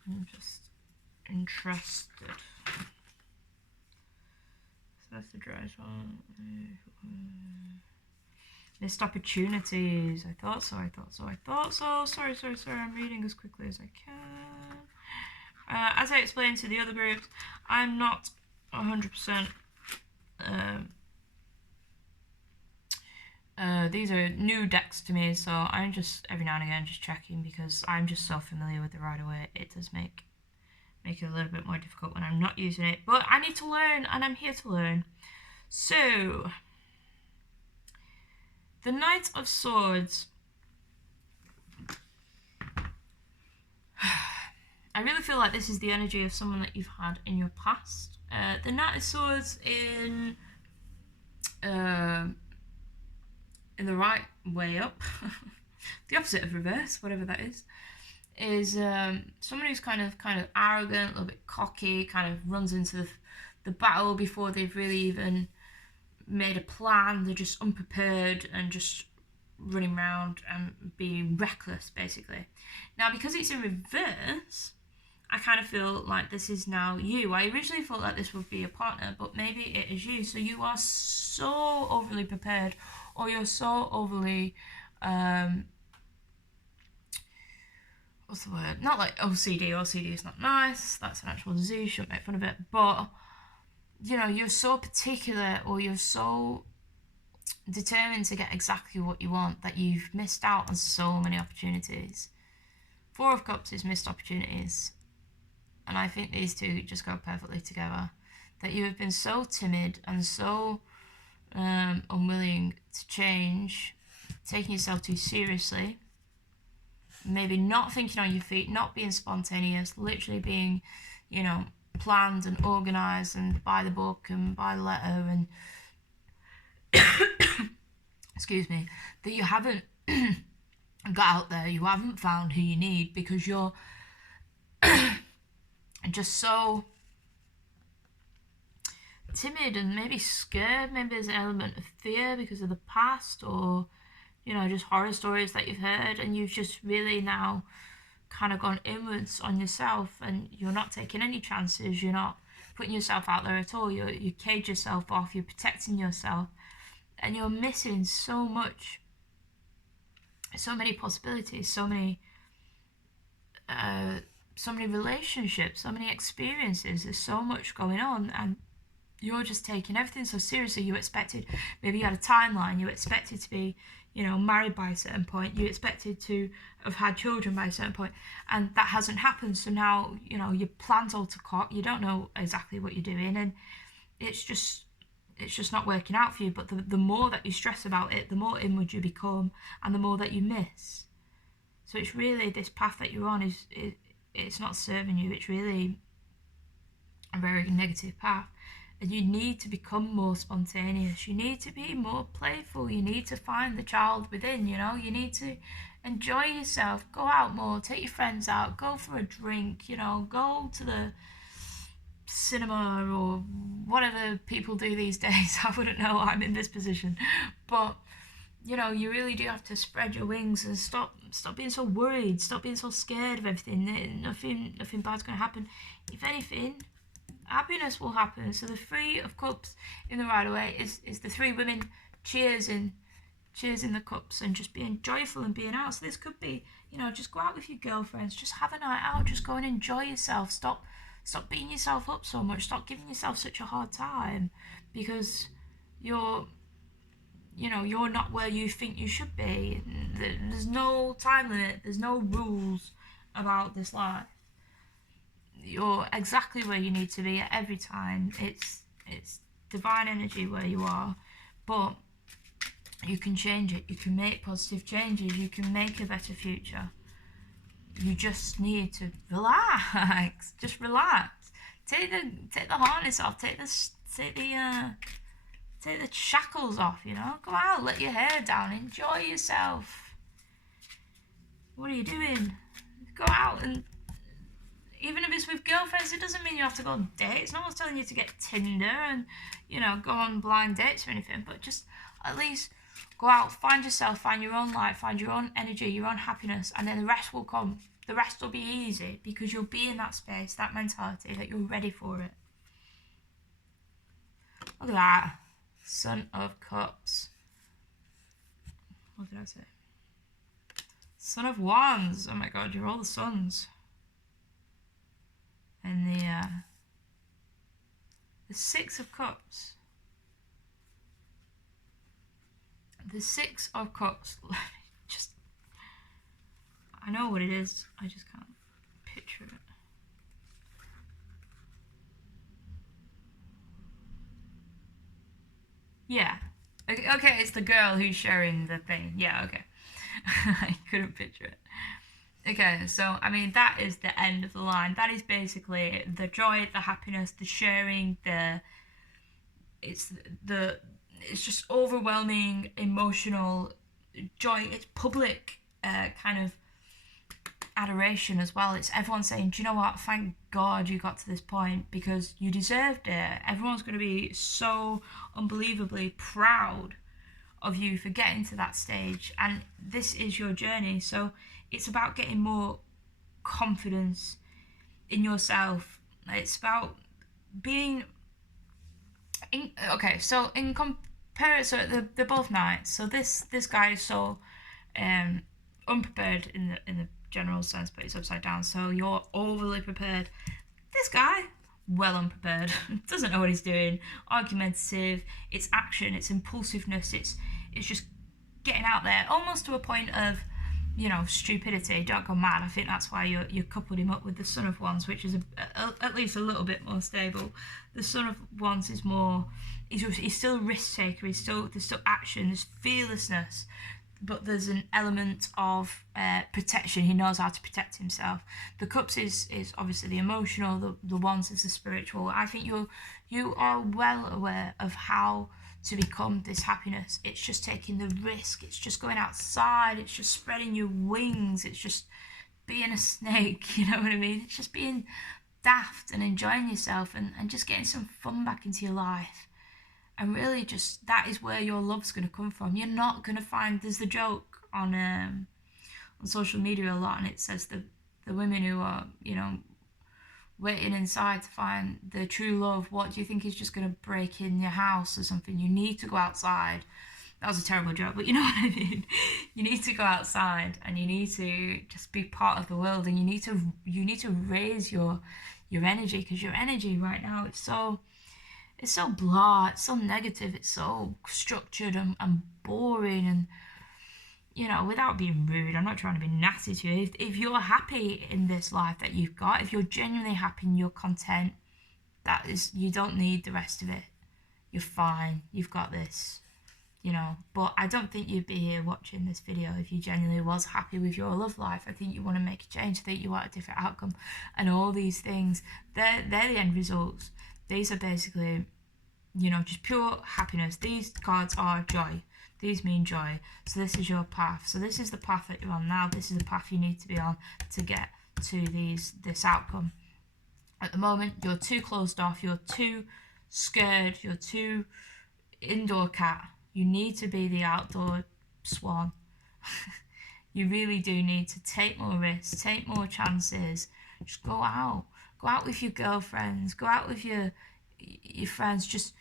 I'm just interested. So that's the dry one. Missed opportunities. I thought so. Sorry. I'm reading as quickly as I can. As I explained to the other groups, I'm not 100%. These are new decks to me, so I'm just every now and again just checking because I'm just so familiar with the Rider-Waite. It does make it a little bit more difficult when I'm not using it, but I need to learn, and I'm here to learn. So, the Knight of Swords. I really feel like this is the energy of someone that you've had in your past. The Knight of Swords in the right way up, the opposite of reverse, whatever that is someone who's kind of arrogant, a little bit cocky, kind of runs into the battle before they've really even made a plan. They're just unprepared and just running around and being reckless, basically. Now, because it's in reverse, I kind of feel like this is now you. I originally thought that this would be a partner, but maybe it is you. So you are so overly prepared, or you're so overly, what's the word? Not like OCD. OCD is not nice. That's an actual disease. You shouldn't make fun of it. But, you're so particular, or you're so determined to get exactly what you want that you've missed out on so many opportunities. 4 of Cups is missed opportunities. And I think these two just go perfectly together. That you have been so timid and so unwilling to change, taking yourself too seriously, maybe not thinking on your feet, not being spontaneous, literally being, planned and organised and by the book and by the letter and excuse me, that you haven't got out there, you haven't found who you need because you're just so timid and maybe scared. Maybe there's an element of fear because of the past, or just horror stories that you've heard, and you've just really now kind of gone inwards on yourself, and you're not taking any chances. You're not putting yourself out there at all. You cage yourself off. You're protecting yourself, and you're missing so much, so many possibilities, so many relationships, so many experiences. There's so much going on, and you're just taking everything so seriously. You expected, maybe you had a timeline, you expected to be, married by a certain point, you expected to have had children by a certain point, and that hasn't happened. So now, your plans all to cock, you don't know exactly what you're doing, and it's just not working out for you. But the more that you stress about it, the more inward you become, and the more that you miss. So it's really, this path that you're on it's not serving you. It's really a very negative path. And you need to become more spontaneous. You need to be more playful. You need to find the child within, You need to enjoy yourself. Go out more. Take your friends out. Go for a drink, Go to the cinema or whatever people do these days. I wouldn't know. I'm in this position. But, you really do have to spread your wings and stop being so worried. Stop being so scared of everything. Nothing bad's going to happen. If anything, happiness will happen. So the 3 of Cups in the Rider-Waite is the 3 women cheersing cheers in the cups and just being joyful and being out. So this could be, you know, just go out with your girlfriends, just have a night out, just go and enjoy yourself. Stop beating yourself up so much. Stop giving yourself such a hard time because you're not where you think you should be. There's no time limit. There's no rules about this life. You're exactly where you need to be at every time. It's divine energy where you are, but you can change it. You can make positive changes. You can make a better future. You just need to relax. Just relax. Take the harness off. Take the shackles off. You know, go out, let your hair down, enjoy yourself. What are you doing? Go out, and even if it's with girlfriends, it doesn't mean you have to go on dates. No one's telling you to get Tinder and, you know, go on blind dates or anything, but just at least go out, find yourself, find your own life, find your own energy, your own happiness, and then the rest will come. The rest will be easy because you'll be in that space, that mentality, that you're ready for it. Look at that. Son of Cups. What did I say? Son of Wands. Oh my god, you're all the sons. And the Six of Cups. The Six of Cups. Just, I know what it is. I just can't picture it. Yeah. Okay, it's the girl who's sharing the thing. Yeah, okay. I couldn't picture it. Okay, so, I mean, that is the end of the line. That is basically the joy, the happiness, the sharing, it's just overwhelming, emotional joy. It's public kind of adoration as well. It's everyone saying, do you know what, thank God you got to this point because you deserved it. Everyone's going to be so unbelievably proud of you for getting to that stage, and this is your journey. So it's about getting more confidence in yourself. It's about being so they're both knights. So this guy is so unprepared in the general sense, but it's upside down. So you're overly prepared. This guy, well unprepared, doesn't know what he's doing, argumentative. It's action, it's impulsiveness, it's just getting out there, almost to a point of, you know, stupidity. Don't go mad. I think that's why you coupled him up with the Son of Wands, which is at least a little bit more stable. The Son of Wands is more, he's still a risk taker. There's still action, there's fearlessness, but there's an element of protection. He knows how to protect himself. The Cups is obviously the emotional. The Wands is the spiritual. I think you are well aware of how to become this happiness. It's just taking the risk. It's just going outside. It's just spreading your wings. It's just being a snake. You know what I mean? It's just being daft and enjoying yourself and just getting some fun back into your life. And really just, that is where your love's going to come from. You're not going to find, there's the joke on social media a lot, and it says the women who are, you know, waiting inside to find the true love, what do you think is just going to break in your house or something? You need to go outside. That was a terrible joke, but you know what I mean. You need to go outside and you need to just be part of the world, and you need to raise your energy, because your energy right now, it's so blah, it's so negative, it's so structured and boring, and, you know, without being rude, I'm not trying to be nasty to you. If you're happy in this life that you've got, if you're genuinely happy and you're content, that is, you don't need the rest of it. You're fine. You've got this, you know. But I don't think you'd be here watching this video if you genuinely was happy with your love life. I think you want to make a change. I think you want a different outcome. And all these things, they're the end results. These are basically, you know, just pure happiness. These cards are joy. These mean joy. So this is your path. So this is the path that you're on now. This is the path you need to be on to get to this outcome. At the moment, you're too closed off. You're too scared. You're too indoor cat. You need to be the outdoor swan. You really do need to take more risks, take more chances. Just go out. Go out with your girlfriends. Go out with your friends. Just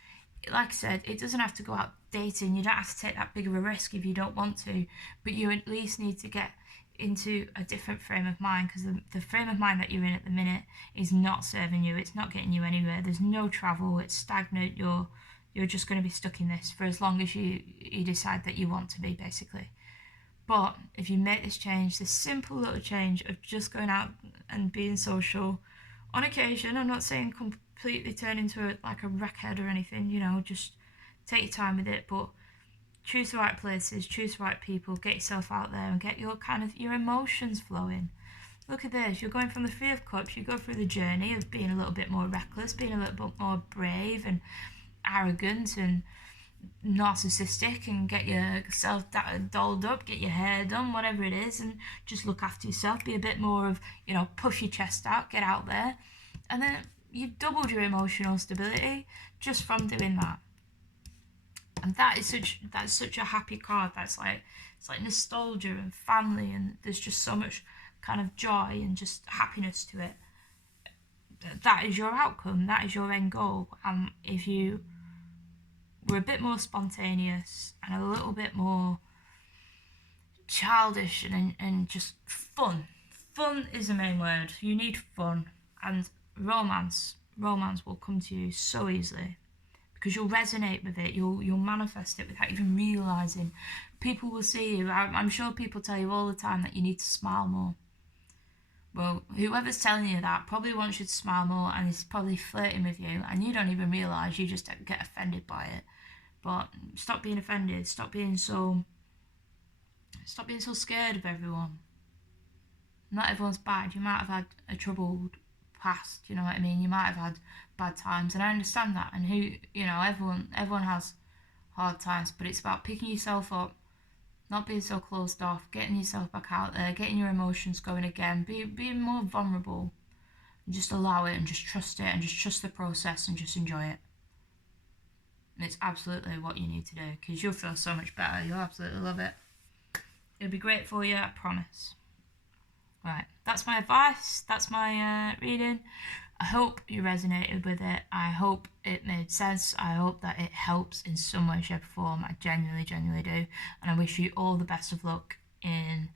like I said, it doesn't have to go out dating. You don't have to take that big of a risk if you don't want to, but you at least need to get into a different frame of mind, because the frame of mind that you're in at the minute is not serving you. It's not getting you anywhere. There's no travel. It's stagnant. You're just going to be stuck in this for as long as you decide that you want to be, basically. But if you make this change, this simple little change of just going out and being social on occasion, I'm not saying completely turn into like a wreckhead or anything, you know, just take your time with it, but choose the right places, choose the right people, get yourself out there and get your emotions flowing. Look at this, you're going from the Three of Cups, you go through the journey of being a little bit more reckless, being a little bit more brave and arrogant and narcissistic, and get yourself dolled up, get your hair done, whatever it is, and just look after yourself, be a bit more of, you know, push your chest out, get out there. And then you've doubled your emotional stability just from doing that. And that's such a happy card. It's like nostalgia and family, and there's just so much kind of joy and just happiness to it. That is your outcome, that is your end goal. If you were a bit more spontaneous and a little bit more childish and just fun is the main word. You need fun, and romance will come to you so easily, because you'll resonate with it, you'll manifest it without even realising. People will see you. I'm sure people tell you all the time that you need to smile more. Well, whoever's telling you that probably wants you to smile more and is probably flirting with you, and you don't even realise, you just get offended by it. But stop being offended, stop being so scared of everyone. Not everyone's bad. You might have had a troubled past, you know what I mean? You might have had bad times, and I understand that. And everyone has hard times, but it's about picking yourself up, not being so closed off, getting yourself back out there, getting your emotions going again, being more vulnerable, and just allow it and just trust it and just trust the process and just enjoy it. And it's absolutely what you need to do, because you'll feel so much better. You'll absolutely love it. It'll be great for you, I promise. Right, that's my advice, that's my reading. I hope you resonated with it. I hope it made sense. I hope that it helps in some way, shape or form. I genuinely do. And I wish you all the best of luck in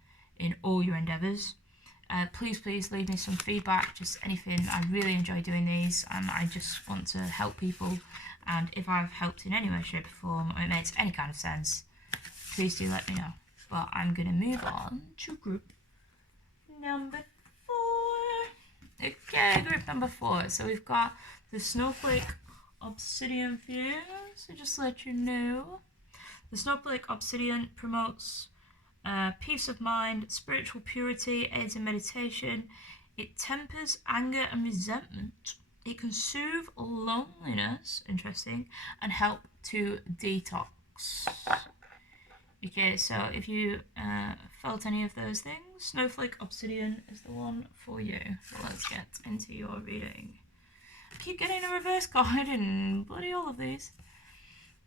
all your endeavours. Please leave me some feedback, just anything. I really enjoy doing these, and I just want to help people. And if I've helped in any way, shape or form, or it makes any kind of sense, please do let me know. But I'm going to move on to group number 4. Okay, group number 4. So we've got the Snowflake Obsidian Fuse. So just to let you know, the Snowflake Obsidian promotes peace of mind, spiritual purity, aids in meditation. It tempers anger and resentment. It can soothe loneliness, interesting, and help to detox. Okay, so if you felt any of those things, Snowflake Obsidian is the one for you. So let's get into your reading. I keep getting a reverse card in bloody all of these.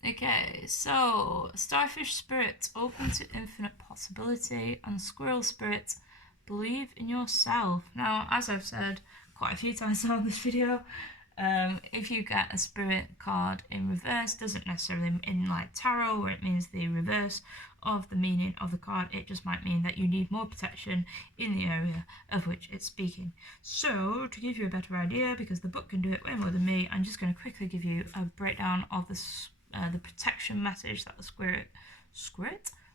Okay, so Starfish Spirit, open to infinite possibility, and Squirrel Spirit, believe in yourself. Now, as I've said quite a few times now in this video, if you get a spirit card in reverse, doesn't necessarily mean like tarot, where it means the reverse of the meaning of the card. It just might mean that you need more protection in the area of which it's speaking. So to give you a better idea, because the book can do it way more than me, I'm just going to quickly give you a breakdown of the protection message that the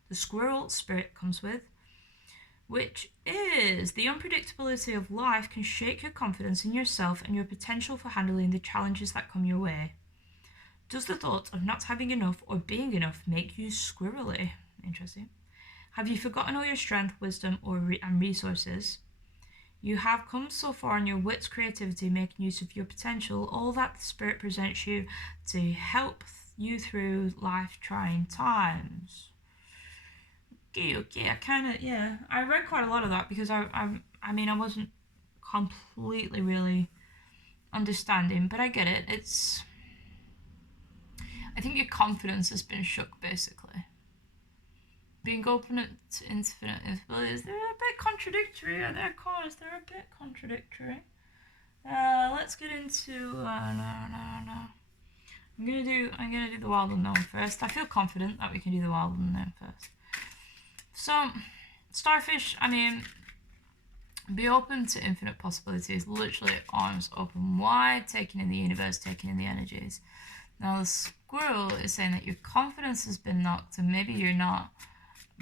squirrel spirit comes with, which is: the unpredictability of life can shake your confidence in yourself and your potential for handling the challenges that come your way. Does the thought of not having enough or being enough make you squirrely? Interesting. Have you forgotten all your strength, wisdom, and resources? You have come so far in your wits, creativity, making use of your potential, all that the spirit presents you to help you through life-trying times. Okay, I read quite a lot of that, because I wasn't completely really understanding, but I get it. I think your confidence has been shook, basically. Being open to infinite possibilities, they're a bit contradictory. Their cards, they're a bit contradictory. Let's get into I'm gonna do the wild unknown first. I feel confident that we can do the wild unknown first. So, starfish, I mean, be open to infinite possibilities, literally arms open wide, taking in the universe, taking in the energies. Now the squirrel is saying that your confidence has been knocked and maybe you're not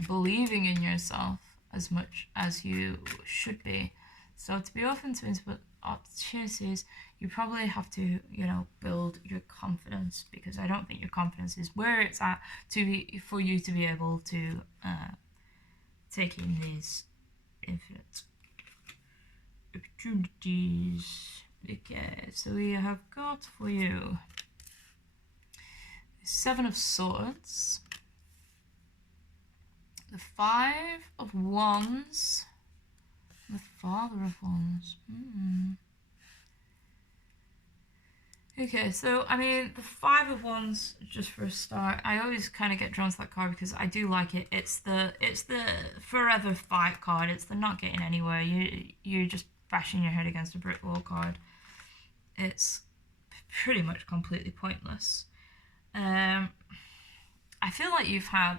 believing in yourself as much as you should be. So to be open to infinite opportunities, you probably have to, you know, build your confidence, because I don't think your confidence is where it's at for you to be able to take in these infinite opportunities. Okay, so we have got for you the 7 of Swords, the 5 of Wands, the Father of Wands. Okay, so I mean, the 5 of Wands, just for a start, I always kind of get drawn to that card because I do like it. It's the forever fight card. It's the not getting anywhere. You're just bashing your head against a brick wall card. It's pretty much completely pointless. I feel like you've had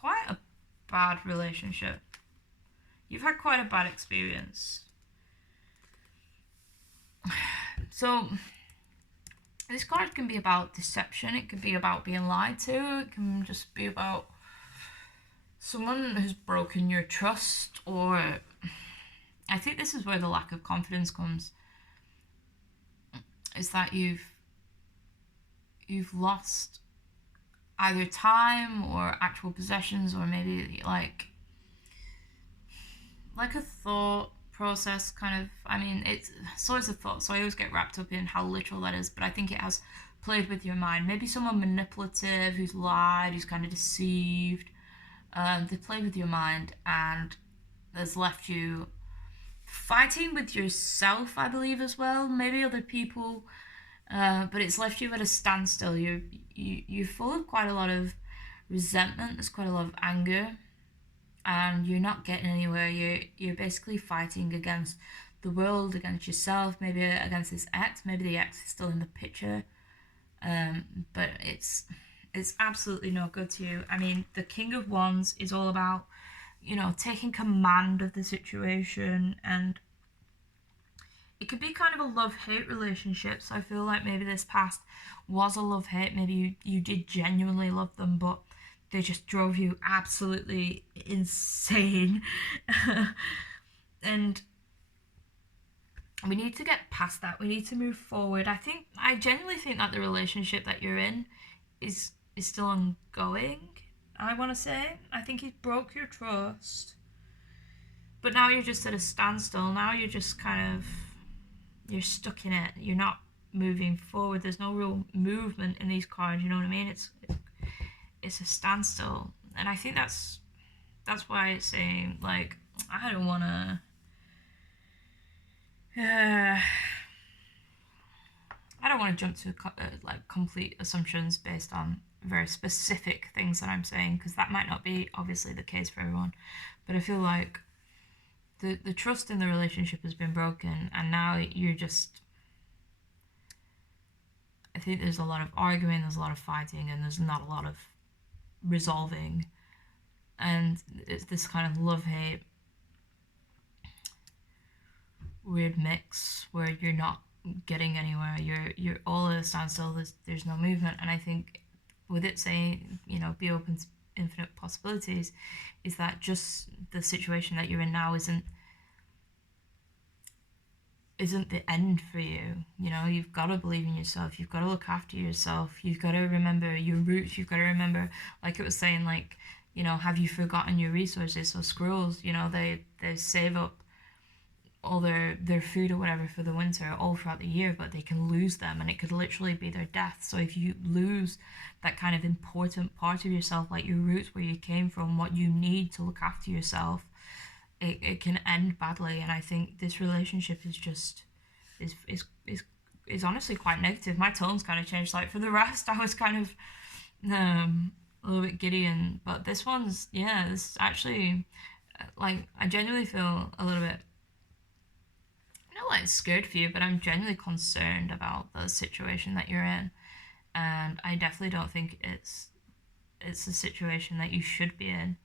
quite a bad relationship. You've had quite a bad experience. So this card can be about deception. It can be about being lied to. It can just be about someone who's broken your trust, or I think this is where the lack of confidence comes. Is that you've lost either time or actual possessions, or maybe like a thought process kind of. I mean, it's always a thought, so I always get wrapped up in how literal that is, but I think it has played with your mind. Maybe someone manipulative who's lied, who's kind of deceived. They play with your mind and has left you fighting with yourself, I believe, as well. Maybe other people, but it's left you at a standstill. You're full of quite a lot of resentment. There's quite a lot of anger, and you're not getting anywhere. You're basically fighting against the world, against yourself, maybe against this ex. Maybe the ex is still in the picture, but it's absolutely no good to you. I mean, the King of Wands is all about, you know, taking command of the situation, and it could be kind of a love-hate relationship. So I feel like maybe this past was a love-hate. Maybe you did genuinely love them, but they just drove you absolutely insane. And we need to get past that. We need to move forward. I genuinely think that the relationship that you're in is still ongoing, I want to say. I think he broke your trust, but now you're just at a standstill. Now you're just kind of, you're stuck in it. You're not moving forward. There's no real movement in these cards, you know what I mean? It's a standstill, and I think that's why it's saying, like, I don't want to jump to like complete assumptions based on very specific things that I'm saying, because that might not be obviously the case for everyone. But I feel like the trust in the relationship has been broken, and now you're just, I think there's a lot of arguing, there's a lot of fighting, and there's not a lot of resolving, and it's this kind of love-hate weird mix where you're not getting anywhere. You're all at a standstill. There's no movement. And I think with it saying, you know, be open to infinite possibilities, is that just the situation that you're in now isn't the end for you. You know, you've got to believe in yourself. You've got to look after yourself. You've got to remember your roots. You've got to remember, like it was saying, like, you know, have you forgotten your resources? So squirrels, you know, they save up all their food or whatever for the winter all throughout the year, but they can lose them, and it could literally be their death. So if you lose that kind of important part of yourself, like your roots, where you came from, what you need to look after yourself, it can end badly. And I think this relationship is just is honestly quite negative. My tone's kind of changed. Like for the rest, I was kind of a little bit giddy, but this one's, yeah, this actually, like, I genuinely feel a little bit, not like scared for you, but I'm genuinely concerned about the situation that you're in. and I definitely don't think it's a situation that you should be in.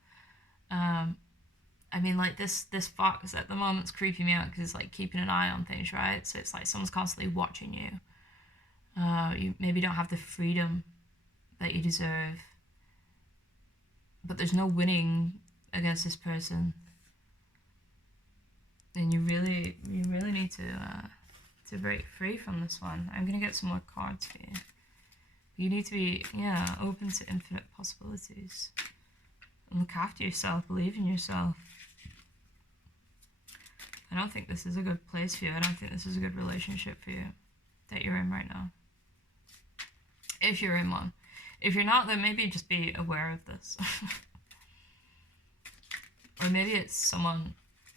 I mean, like, this fox at the moment's creeping me out because it's like keeping an eye on things, right? So it's like someone's constantly watching you. You maybe don't have the freedom that you deserve, but there's no winning against this person, and you really need to break free from this one. I'm gonna get some more cards for you. You need to be, yeah, open to infinite possibilities. And look after yourself, believe in yourself. I don't think this is a good place for you. I don't think this is a good relationship for you that you're in right now. If you're in one. If you're not, then maybe just be aware of this. Or maybe it's someone,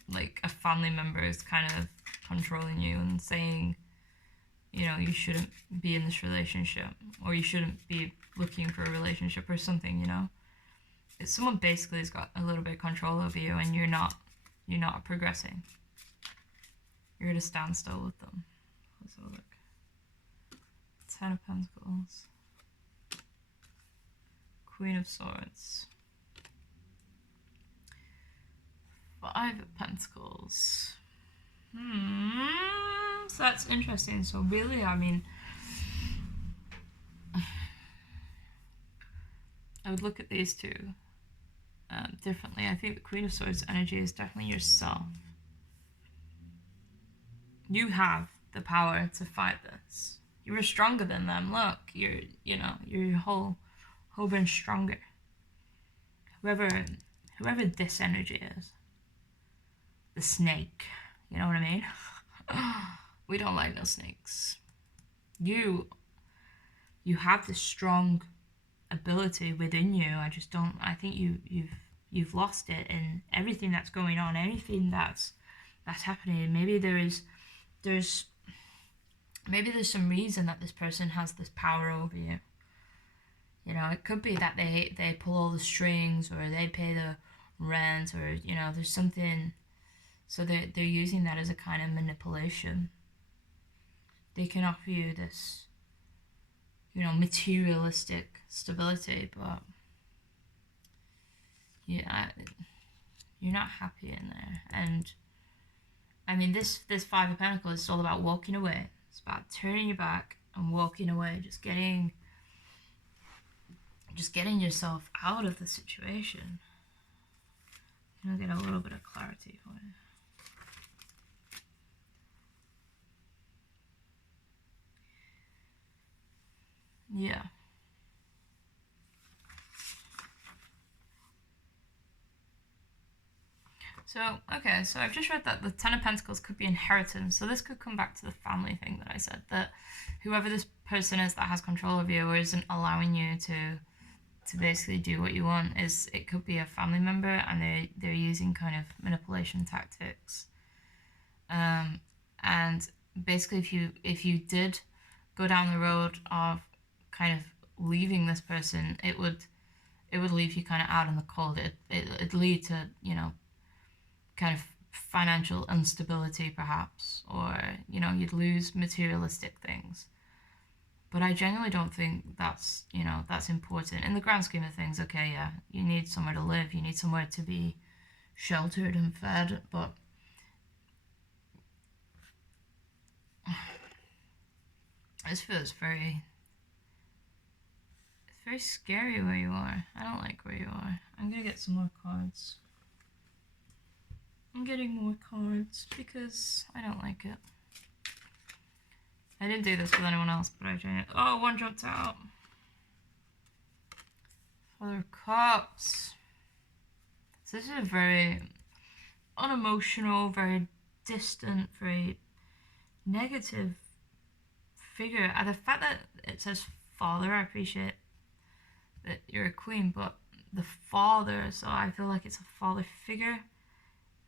like a family member is kind of controlling you and saying, you know, you shouldn't be in this relationship, or you shouldn't be looking for a relationship or something, you know? It's someone basically has got a little bit of control over you, and you're not progressing. You're at a standstill with them. Let's have a look. 10 of Pentacles. Queen of Swords. 5 of Pentacles. So that's interesting. So really, I mean, I would look at these two differently. I think the Queen of Swords energy is definitely yourself. You have the power to fight this. You are stronger than them. Look, you're a whole bit stronger. Whoever this energy is, the snake. You know what I mean? We don't like no snakes. You have this strong ability within you. I just don't. I think you've lost it in everything that's going on, anything that's happening. Maybe there's some reason that this person has this power over you. You know, it could be that they pull all the strings, or they pay the rent, or, you know, there's something. So they're using that as a kind of manipulation. They can offer you this, you know, materialistic stability, but yeah, you're not happy in there. And I mean, this 5 of Pentacles is all about walking away. It's about turning your back and walking away, just getting yourself out of the situation. I'll get a little bit of clarity for you. Yeah. So, okay, so I've just read that the 10 of Pentacles could be inheritance. So this could come back to the family thing that I said, that whoever this person is that has control of you or isn't allowing you to basically do what you want, it could be a family member, and they're using kind of manipulation tactics. And basically if you did go down the road of kind of leaving this person, it would leave you kind of out in the cold. It'd lead to, you know, kind of financial instability perhaps, or, you know, you'd lose materialistic things. But I genuinely don't think that's, you know, that's important in the grand scheme of things. Okay, yeah, you need somewhere to live, you need somewhere to be sheltered and fed, but this feels very scary where you are. I don't like where you are. I'm gonna get some more cards. I'm getting more cards because I don't like it. I didn't do this with anyone else, but I tried it. Oh, one jumped out. Father of Cups. So this is a very unemotional, very distant, very negative figure. And the fact that it says father, I appreciate that you're a queen, but the father, so I feel like it's a father figure.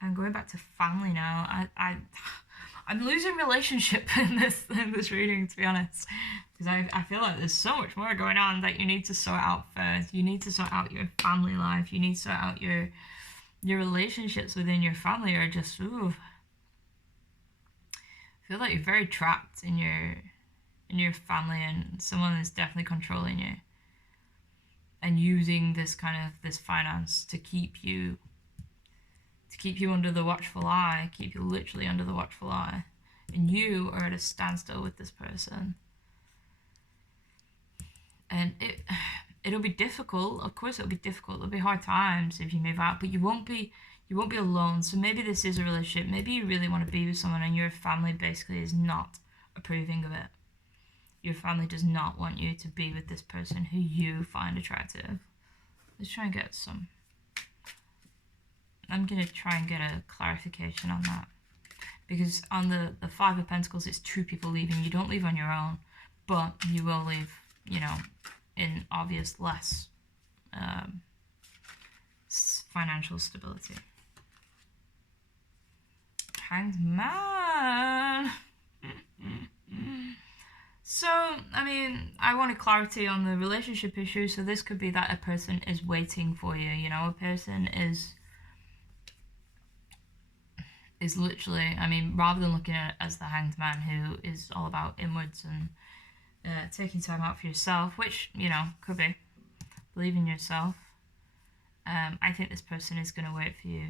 And going back to family now, I'm losing relationship in this reading, to be honest, because I feel like there's so much more going on that you need to sort out first. You need to sort out your family life. You need to sort out your relationships within your family are just, ooh. I feel like you're very trapped in in your family, and someone is definitely controlling you and using this kind of this finance to keep you under the watchful eye, keep you literally under the watchful eye, and you are at a standstill with this person. And it'll be difficult. Of course, it'll be difficult. There'll be hard times if you move out, but you won't be alone. So maybe this is a relationship. Maybe you really want to be with someone, and your family basically is not approving of it. Your family does not want you to be with this person who you find attractive. Let's try and get some. I'm gonna try and get a clarification on that, because on the Five of Pentacles, it's two people leaving. You don't leave on your own, but you will leave, you know, in obvious less financial stability. Hanged Man. So, I mean, I wanted clarity on the relationship issue, so this could be that a person is waiting for you, you know, a person is literally, I mean, rather than looking at it as the Hanged Man, who is all about inwards and taking time out for yourself, which, you know, could be. Believe in yourself. I think this person is going to wait for you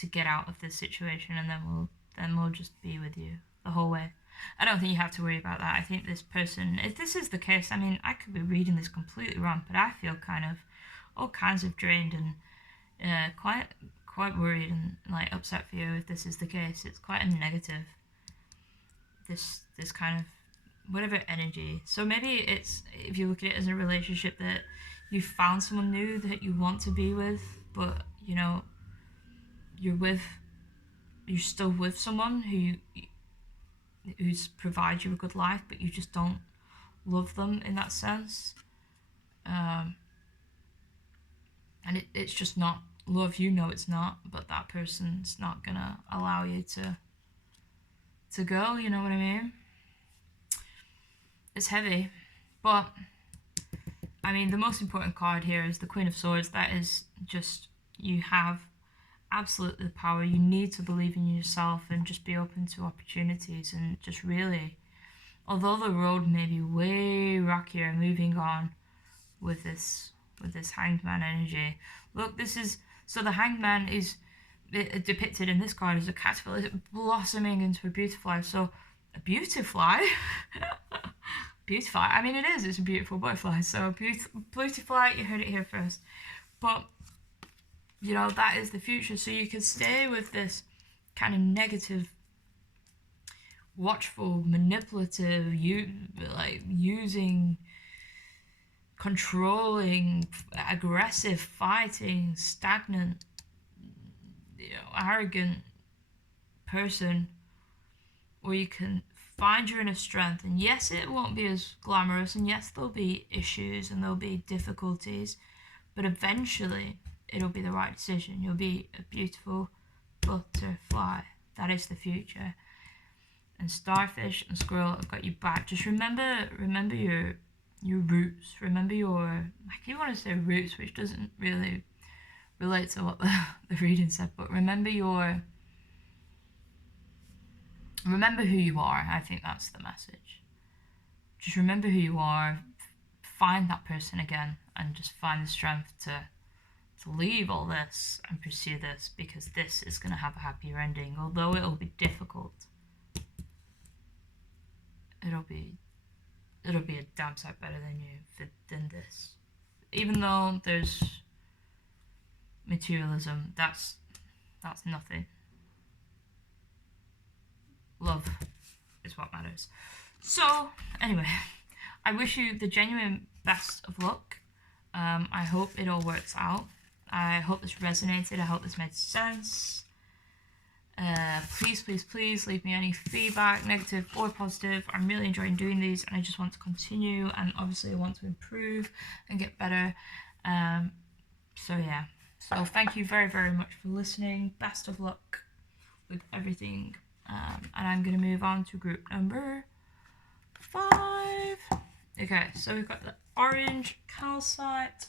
to get out of this situation, and then we'll just be with you the whole way. I don't think you have to worry about that. I think this person, if this is the case, I mean, I could be reading this completely wrong, but I feel kind of all kinds of drained and quite worried and like upset for you if this is the case. It's quite a negative, this kind of whatever energy. So maybe it's, if you look at it as a relationship that you found someone new that you want to be with, but you know, you're still with someone who's provides you a good life, but you just don't love them in that sense. And it's just not love, you know it's not, but that person's not gonna allow you to go, you know what I mean? It's heavy, but I mean, the most important card here is the Queen of Swords. That is just, you have absolutely the power. You need to believe in yourself and just be open to opportunities, and just really, although the road may be way rockier, moving on with this Hanged Man energy. Look, this is, so the Hanged Man is depicted in this card as a caterpillar blossoming into a butterfly. So a butterfly butterfly, I mean, it's a beautiful butterfly. So butterfly, you heard it here first. But you know, that is the future. So you can stay with this kind of negative, watchful, manipulative, using, controlling, aggressive, fighting, stagnant, you know, arrogant person, or you can find your inner strength. And yes, it won't be as glamorous, and yes, there'll be issues and there'll be difficulties, but eventually it'll be the right decision. You'll be a beautiful butterfly. That is the future. And starfish and squirrel have got you back. Just remember your roots. Remember your, I keep wanting to say roots, which doesn't really relate to what the reading said, but remember who you are. I think that's the message. Just remember who you are. Find that person again, and just find the strength to leave all this and pursue this, because this is going to have a happier ending. Although it'll be difficult, it'll be a damn sight better than this. Even though there's materialism, that's nothing. Love is what matters. So anyway, I wish you the genuine best of luck. I hope it all works out. I hope this resonated. I hope this made sense. Please leave me any feedback, negative or positive. I'm really enjoying doing these, and I just want to continue, and obviously I want to improve and get better. So yeah, so thank you very, very much for listening. Best of luck with everything, and I'm going to move on to group number 5. Okay, so we've got the orange calcite,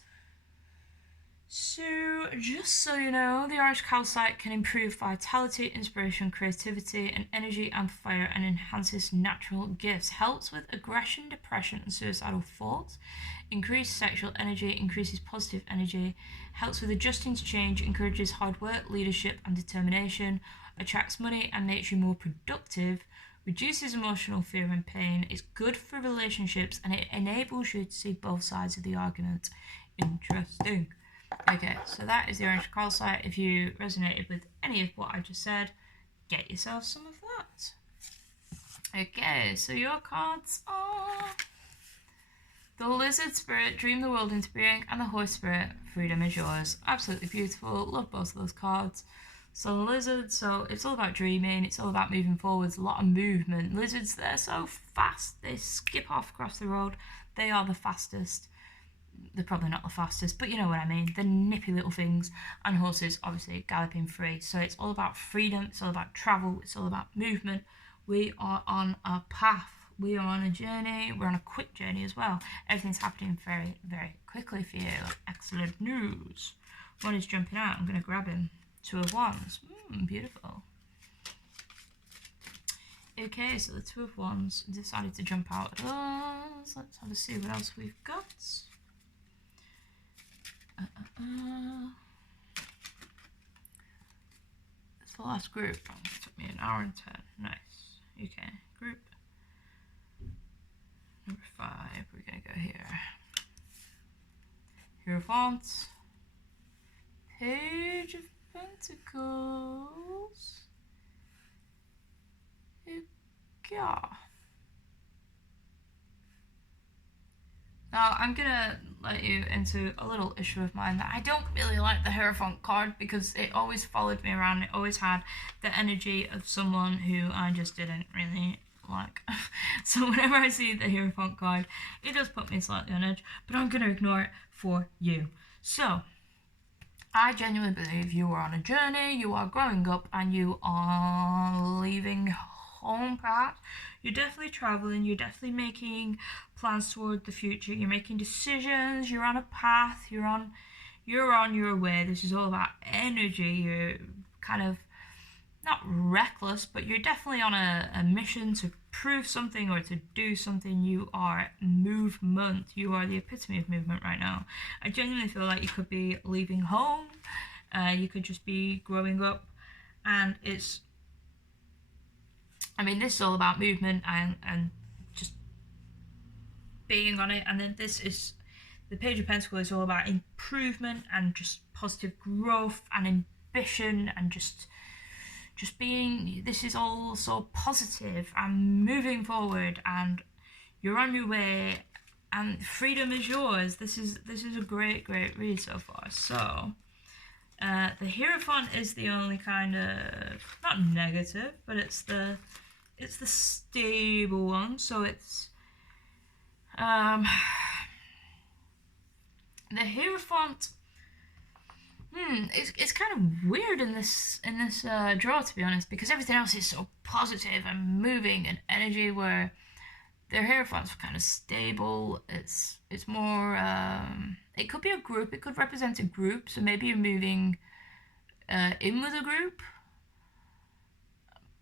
So, just so you know, the orange calcite can improve vitality, inspiration, creativity, and energy amplifier and enhances natural gifts. Helps with aggression, depression, and suicidal thoughts. Increased sexual energy, increases positive energy. Helps with adjusting to change, encourages hard work, leadership, and determination. Attracts money and makes you more productive. Reduces emotional fear and pain. It's good for relationships and it enables you to see both sides of the argument. Interesting. Okay, so that is the orange calcite. If you resonated with any of what I just said, get yourself some of that. Okay, so your cards are the Lizard Spirit, Dream the World into Being, and the Horse Spirit, Freedom is Yours. Absolutely beautiful. Love both of those cards. So Lizard, so it's all about dreaming, it's all about moving forwards, a lot of movement. Lizards, they're so fast, they skip off across the road. They are the fastest. They're probably not the fastest, but you know what I mean. The nippy little things. And horses, obviously, galloping free. So it's all about freedom. It's all about travel. It's all about movement. We are on a path. We are on a journey. We're on a quick journey as well. Everything's happening very, very quickly for you. Excellent news. One is jumping out. I'm going to grab him. Two of Wands. Beautiful. Okay, so the Two of Wands decided to jump out at us. Let's have a see what else we've got. It's the last group. It took me an hour and 10. Nice. Okay, group number 5. We're gonna go here. Hierophant. Page of Pentacles. Yeah. Now, I'm gonna let you into a little issue of mine that I don't really like the Hierophant card because it always followed me around. It always had the energy of someone who I just didn't really like. So whenever I see the Hierophant card, it does put me slightly on edge, but I'm gonna ignore it for you. So, I genuinely believe you are on a journey, you are growing up, and you are leaving home perhaps. You're definitely traveling, you're definitely making plans toward the future, you're making decisions, you're on a path, you're on your way. This is all about energy. You're kind of not reckless, but you're definitely on a mission to prove something or to do something. You are movement. You are the epitome of movement right now. I genuinely feel like you could be leaving home. You could just be growing up, and it's, I mean, this is all about movement and just being on it. And then this is, the Page of Pentacles is all about improvement and just positive growth and ambition and just being, this is all so positive and moving forward and you're on your way and freedom is yours. This is a great read so far. So the Hierophant is the only kind of, not negative, but it's the stable one. So it's the Hierophant. It's kind of weird in this draw, to be honest, because everything else is so positive and moving and energy, where their Hierophant's kind of stable. It's more. It could be a group. It could represent a group. So maybe you're moving in with a group.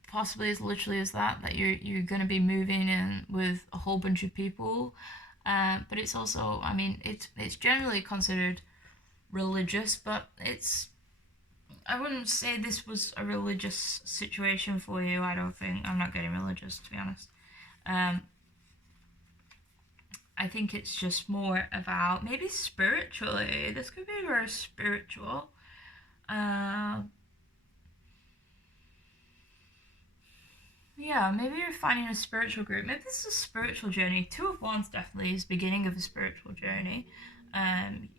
Possibly as literally as that you're going to be moving in with a whole bunch of people. But it's also, I mean, it's generally considered religious, but it's, I wouldn't say this was a religious situation for you. I don't think, I'm not getting religious, to be honest. I think it's just more about maybe spiritually. This could be very spiritual. Yeah, maybe you're finding a spiritual group. Maybe this is a spiritual journey. Two of Wands definitely is the beginning of a spiritual journey.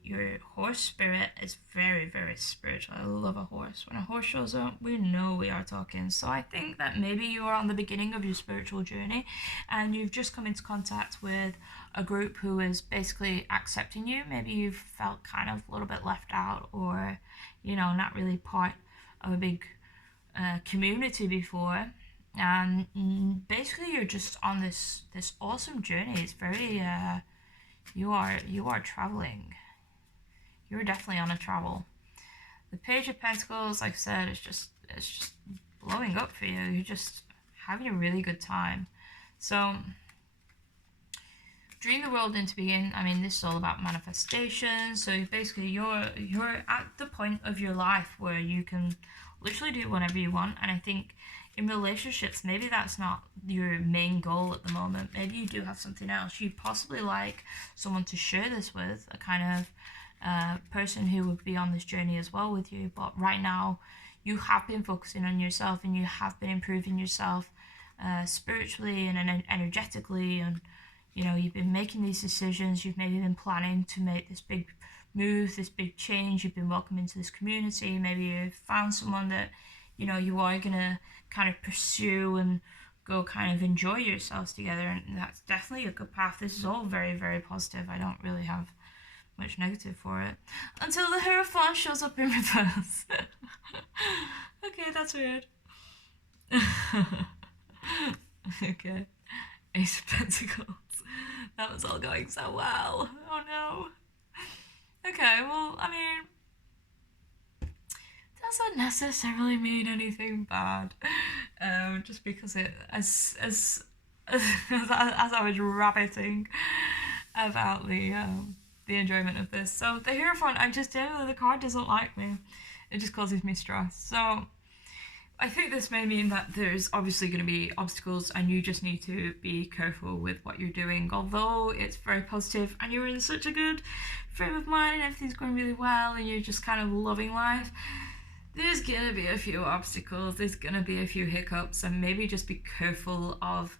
Your horse spirit is very spiritual. I love a horse. When a horse shows up, we know we are talking. So I think that maybe you are on the beginning of your spiritual journey and you've just come into contact with a group who is basically accepting you. Maybe you've felt kind of a little bit left out, or, you know, not really part of a big community before. And basically you're just on this awesome journey. It's very you are traveling. you're definitely on a travel. The Page of Pentacles, like I said, it's just blowing up for you. You're just having a really good time. So dream the world into being. I mean, this is all about manifestation. So basically, you're at the point of your life where you can literally do whatever you want. And I think in relationships, maybe that's not your main goal at the moment. Maybe you do have something else. You possibly like someone to share this with, a kind of person who would be on this journey as well with you. But right now, you have been focusing on yourself, and you have been improving yourself spiritually and energetically, and you know, you've been making these decisions. You've maybe been planning to make this big move, this big change. You've been welcomed into this community. Maybe you've found someone that, you know, you are gonna kind of pursue and go kind of enjoy yourselves together, and that's definitely a good path. This is all very, very positive. I don't really have much negative for it until the Hierophant shows up in reverse. Okay, that's weird. Okay, Ace of Pentacles. That was all going so well. Oh no. Okay, well, I mean, doesn't necessarily mean anything bad. Just because it, as I was rabbiting about the enjoyment of this. So the Hierophant, I just generally, the card doesn't like me. It just causes me stress. So I think this may mean that there's obviously going to be obstacles, and you just need to be careful with what you're doing. Although it's very positive and you're in such a good frame of mind and everything's going really well and you're just kind of loving life, there's going to be a few obstacles, there's going to be a few hiccups, and maybe just be careful of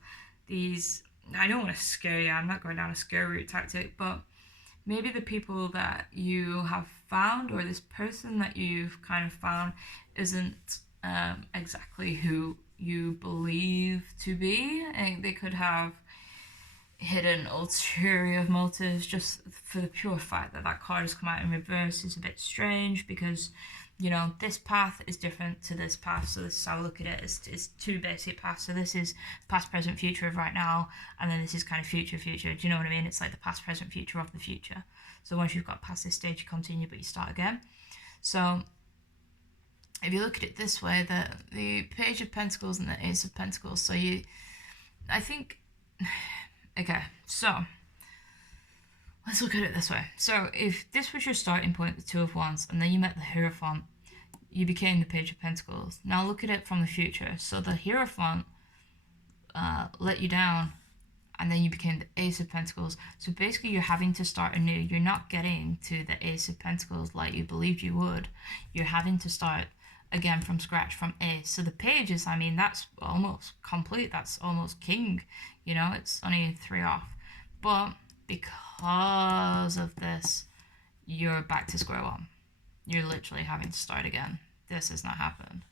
these. I don't want to scare you, I'm not going down a scare route tactic, but maybe the people that you have found, or this person that you've kind of found, isn't exactly who you believe to be. And they could have hidden ulterior motives. Just for the pure fact that that card has come out in reverse is a bit strange, because, you know, this path is different to this path. So this is how I look at it. It's two basic paths. So this is past, present, future of right now, and then this is kind of future. Do you know what I mean? It's like the past, present, future of the future. So once you've got past this stage, you continue, but you start again. So if you look at it this way, the Page of Pentacles and the Ace of Pentacles, so I think, okay, so let's look at it this way. So if this was your starting point, the Two of Wands, and then you met the Hierophant, you became the Page of Pentacles. Now look at it from the future. So the Hierophant let you down, and then you became the Ace of Pentacles. So basically you're having to start anew. You're not getting to the Ace of Pentacles like you believed you would. You're having to start again from scratch, from Ace. So the Pages, I mean, that's almost complete. That's almost King. You know, it's only 3 off. But because of this, you're back to square one. You're literally having to start again. This has not happened.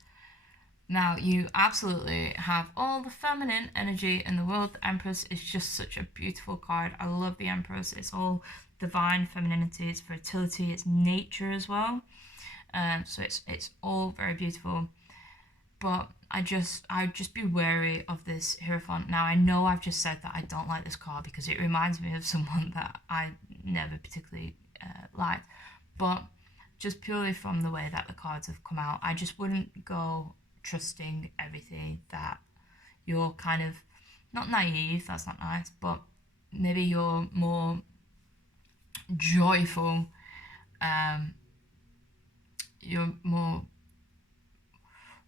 Now, you absolutely have all the feminine energy in the world. The Empress is just such a beautiful card. I love the Empress. It's all divine femininity, it's fertility, it's nature as well. So it's all very beautiful. But I'd just be wary of this Hierophant. Now, I know I've just said that I don't like this card because it reminds me of someone that I never particularly liked. But just purely from the way that the cards have come out, I just wouldn't go trusting everything that you're kind of, not naive, that's not nice, but maybe you're more joyful, your more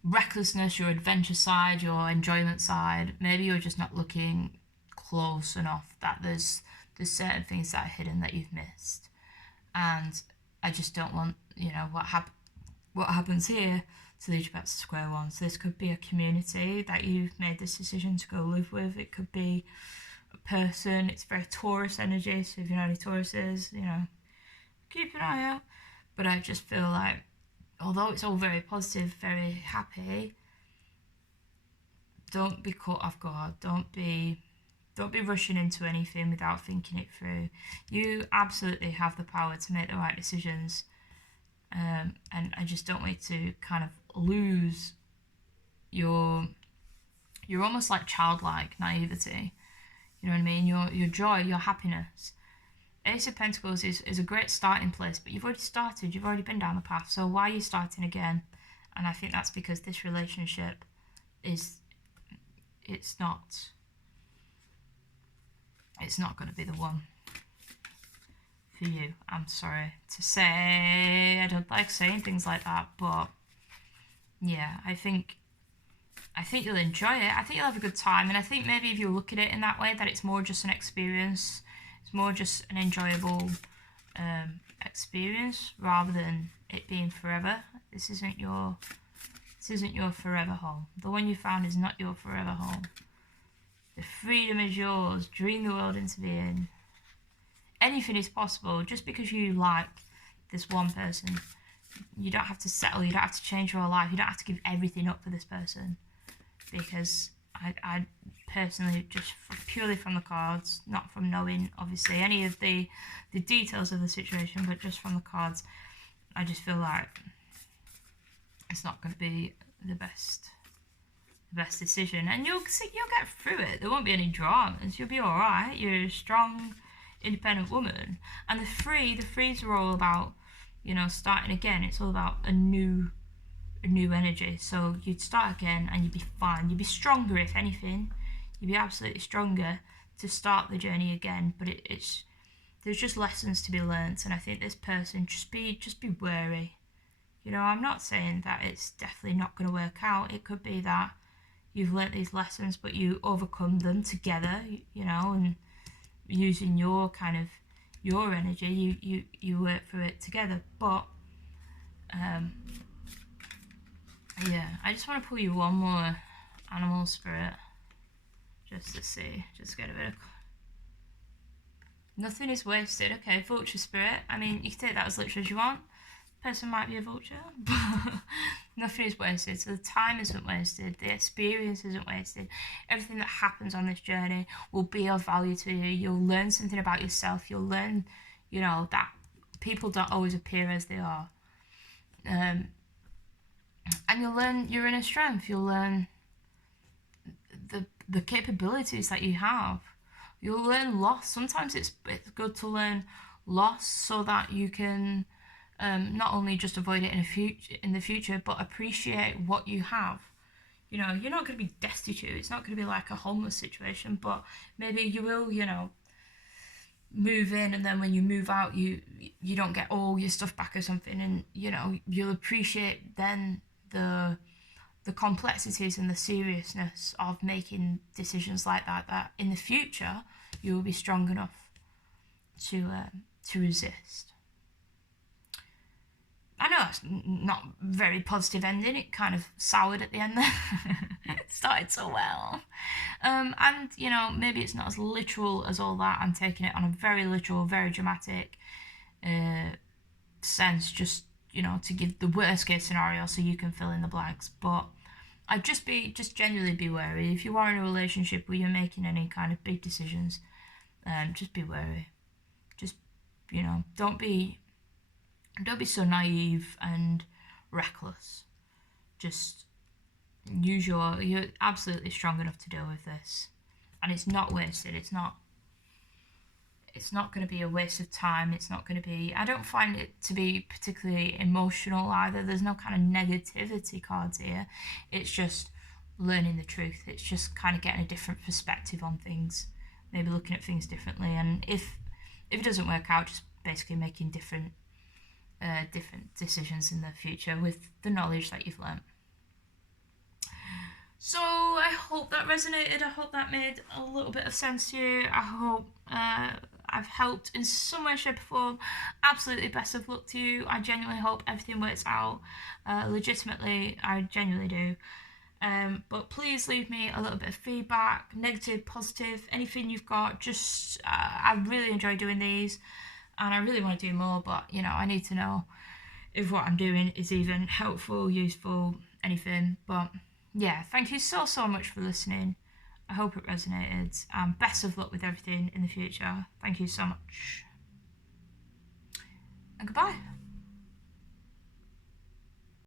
recklessness, your adventure side, your enjoyment side. Maybe you're just not looking close enough, that there's certain things that are hidden that you've missed. And I just don't want, you know, what happens here to lead you back to square one. So this could be a community that you've made this decision to go live with. It could be a person. It's very Taurus energy, so if you know any Tauruses, you know, keep an eye out. But I just feel like, although it's all very positive, very happy, don't be caught off guard. Don't be rushing into anything without thinking it through. You absolutely have the power to make the right decisions. And I just don't want you to kind of lose you're almost like childlike naivety. You know what I mean? Your joy, your happiness. Ace of Pentacles is a great starting place, but you've already started, you've already been down the path, so why are you starting again? And I think that's because this relationship it's not going to be the one for you. I'm sorry to say, I don't like saying things like that, but yeah, I think you'll enjoy it. I think you'll have a good time, and I think maybe if you look at it in that way, that it's more just an experience. It's more just an enjoyable experience rather than it being forever. This isn't your forever home. The one you found is not your forever home. The freedom is yours. Dream the world into being. Anything is possible. Just because you like this one person, you don't have to settle. You don't have to change your whole life. You don't have to give everything up for this person. Because I personally, just purely from the cards, not from knowing obviously any of the details of the situation, but just from the cards, I just feel like it's not going to be the best decision, and you'll get through it. There won't be any dramas. You'll be all right. You're a strong, independent woman, and the threes are all about, you know, starting again. It's all about a new energy. So you'd start again, and you'd be fine. You'd be stronger, if anything. You'd be absolutely stronger to start the journey again. But there's just lessons to be learnt, and I think this person just be wary. You know, I'm not saying that it's definitely not going to work out. It could be that you've learnt these lessons, but you overcome them together, you know, and using your energy, you work through it together. But yeah, I just want to pull you one more animal spirit, just to see, just get a bit of. Nothing is wasted. Okay, vulture spirit. I mean, you can take that as literal as you want. Person might be a vulture, but nothing is wasted. So the time isn't wasted, the experience isn't wasted. Everything that happens on this journey will be of value to you. You'll learn something about yourself. You'll learn, you know, that people don't always appear as they are. And you'll learn your inner strength. You'll learn the capabilities that you have. You'll learn loss. Sometimes it's good to learn loss so that you can not only just avoid it in the future, but appreciate what you have. You know, you're not going to be destitute. It's not going to be like a homeless situation, but maybe you will, you know, move in, and then when you move out, you don't get all your stuff back or something, and you know, you'll appreciate then the complexities and the seriousness of making decisions like that in the future you will be strong enough to resist. I know it's not very positive ending. It kind of soured at the end there. It started so well. And, you know, maybe it's not as literal as all that. I'm taking it on a very literal, very dramatic sense, just, you know, to give the worst case scenario so you can fill in the blanks. But I'd just genuinely be wary. If you are in a relationship where you're making any kind of big decisions, just be wary. Just, you know, don't be so naive and reckless. Just you're absolutely strong enough to deal with this, and it's not wasted. It's not going to be a waste of time. It's not going to be. I don't find it to be particularly emotional either. There's no kind of negativity cards here. It's just learning the truth. It's just kind of getting a different perspective on things, maybe looking at things differently. And if it doesn't work out, just basically making different decisions in the future with the knowledge that you've learnt. So I hope that resonated. I hope that made a little bit of sense to you. I hope I've helped in some way, shape or form. Absolutely best of luck to you. I genuinely hope everything works out. Legitimately, I genuinely do. But please leave me a little bit of feedback, negative, positive, anything you've got. Just I really enjoy doing these, and I really want to do more, but you know, I need to know if what I'm doing is even helpful, useful, anything. But yeah, thank you so much for listening. I hope it resonated, and best of luck with everything in the future. Thank you so much, and goodbye.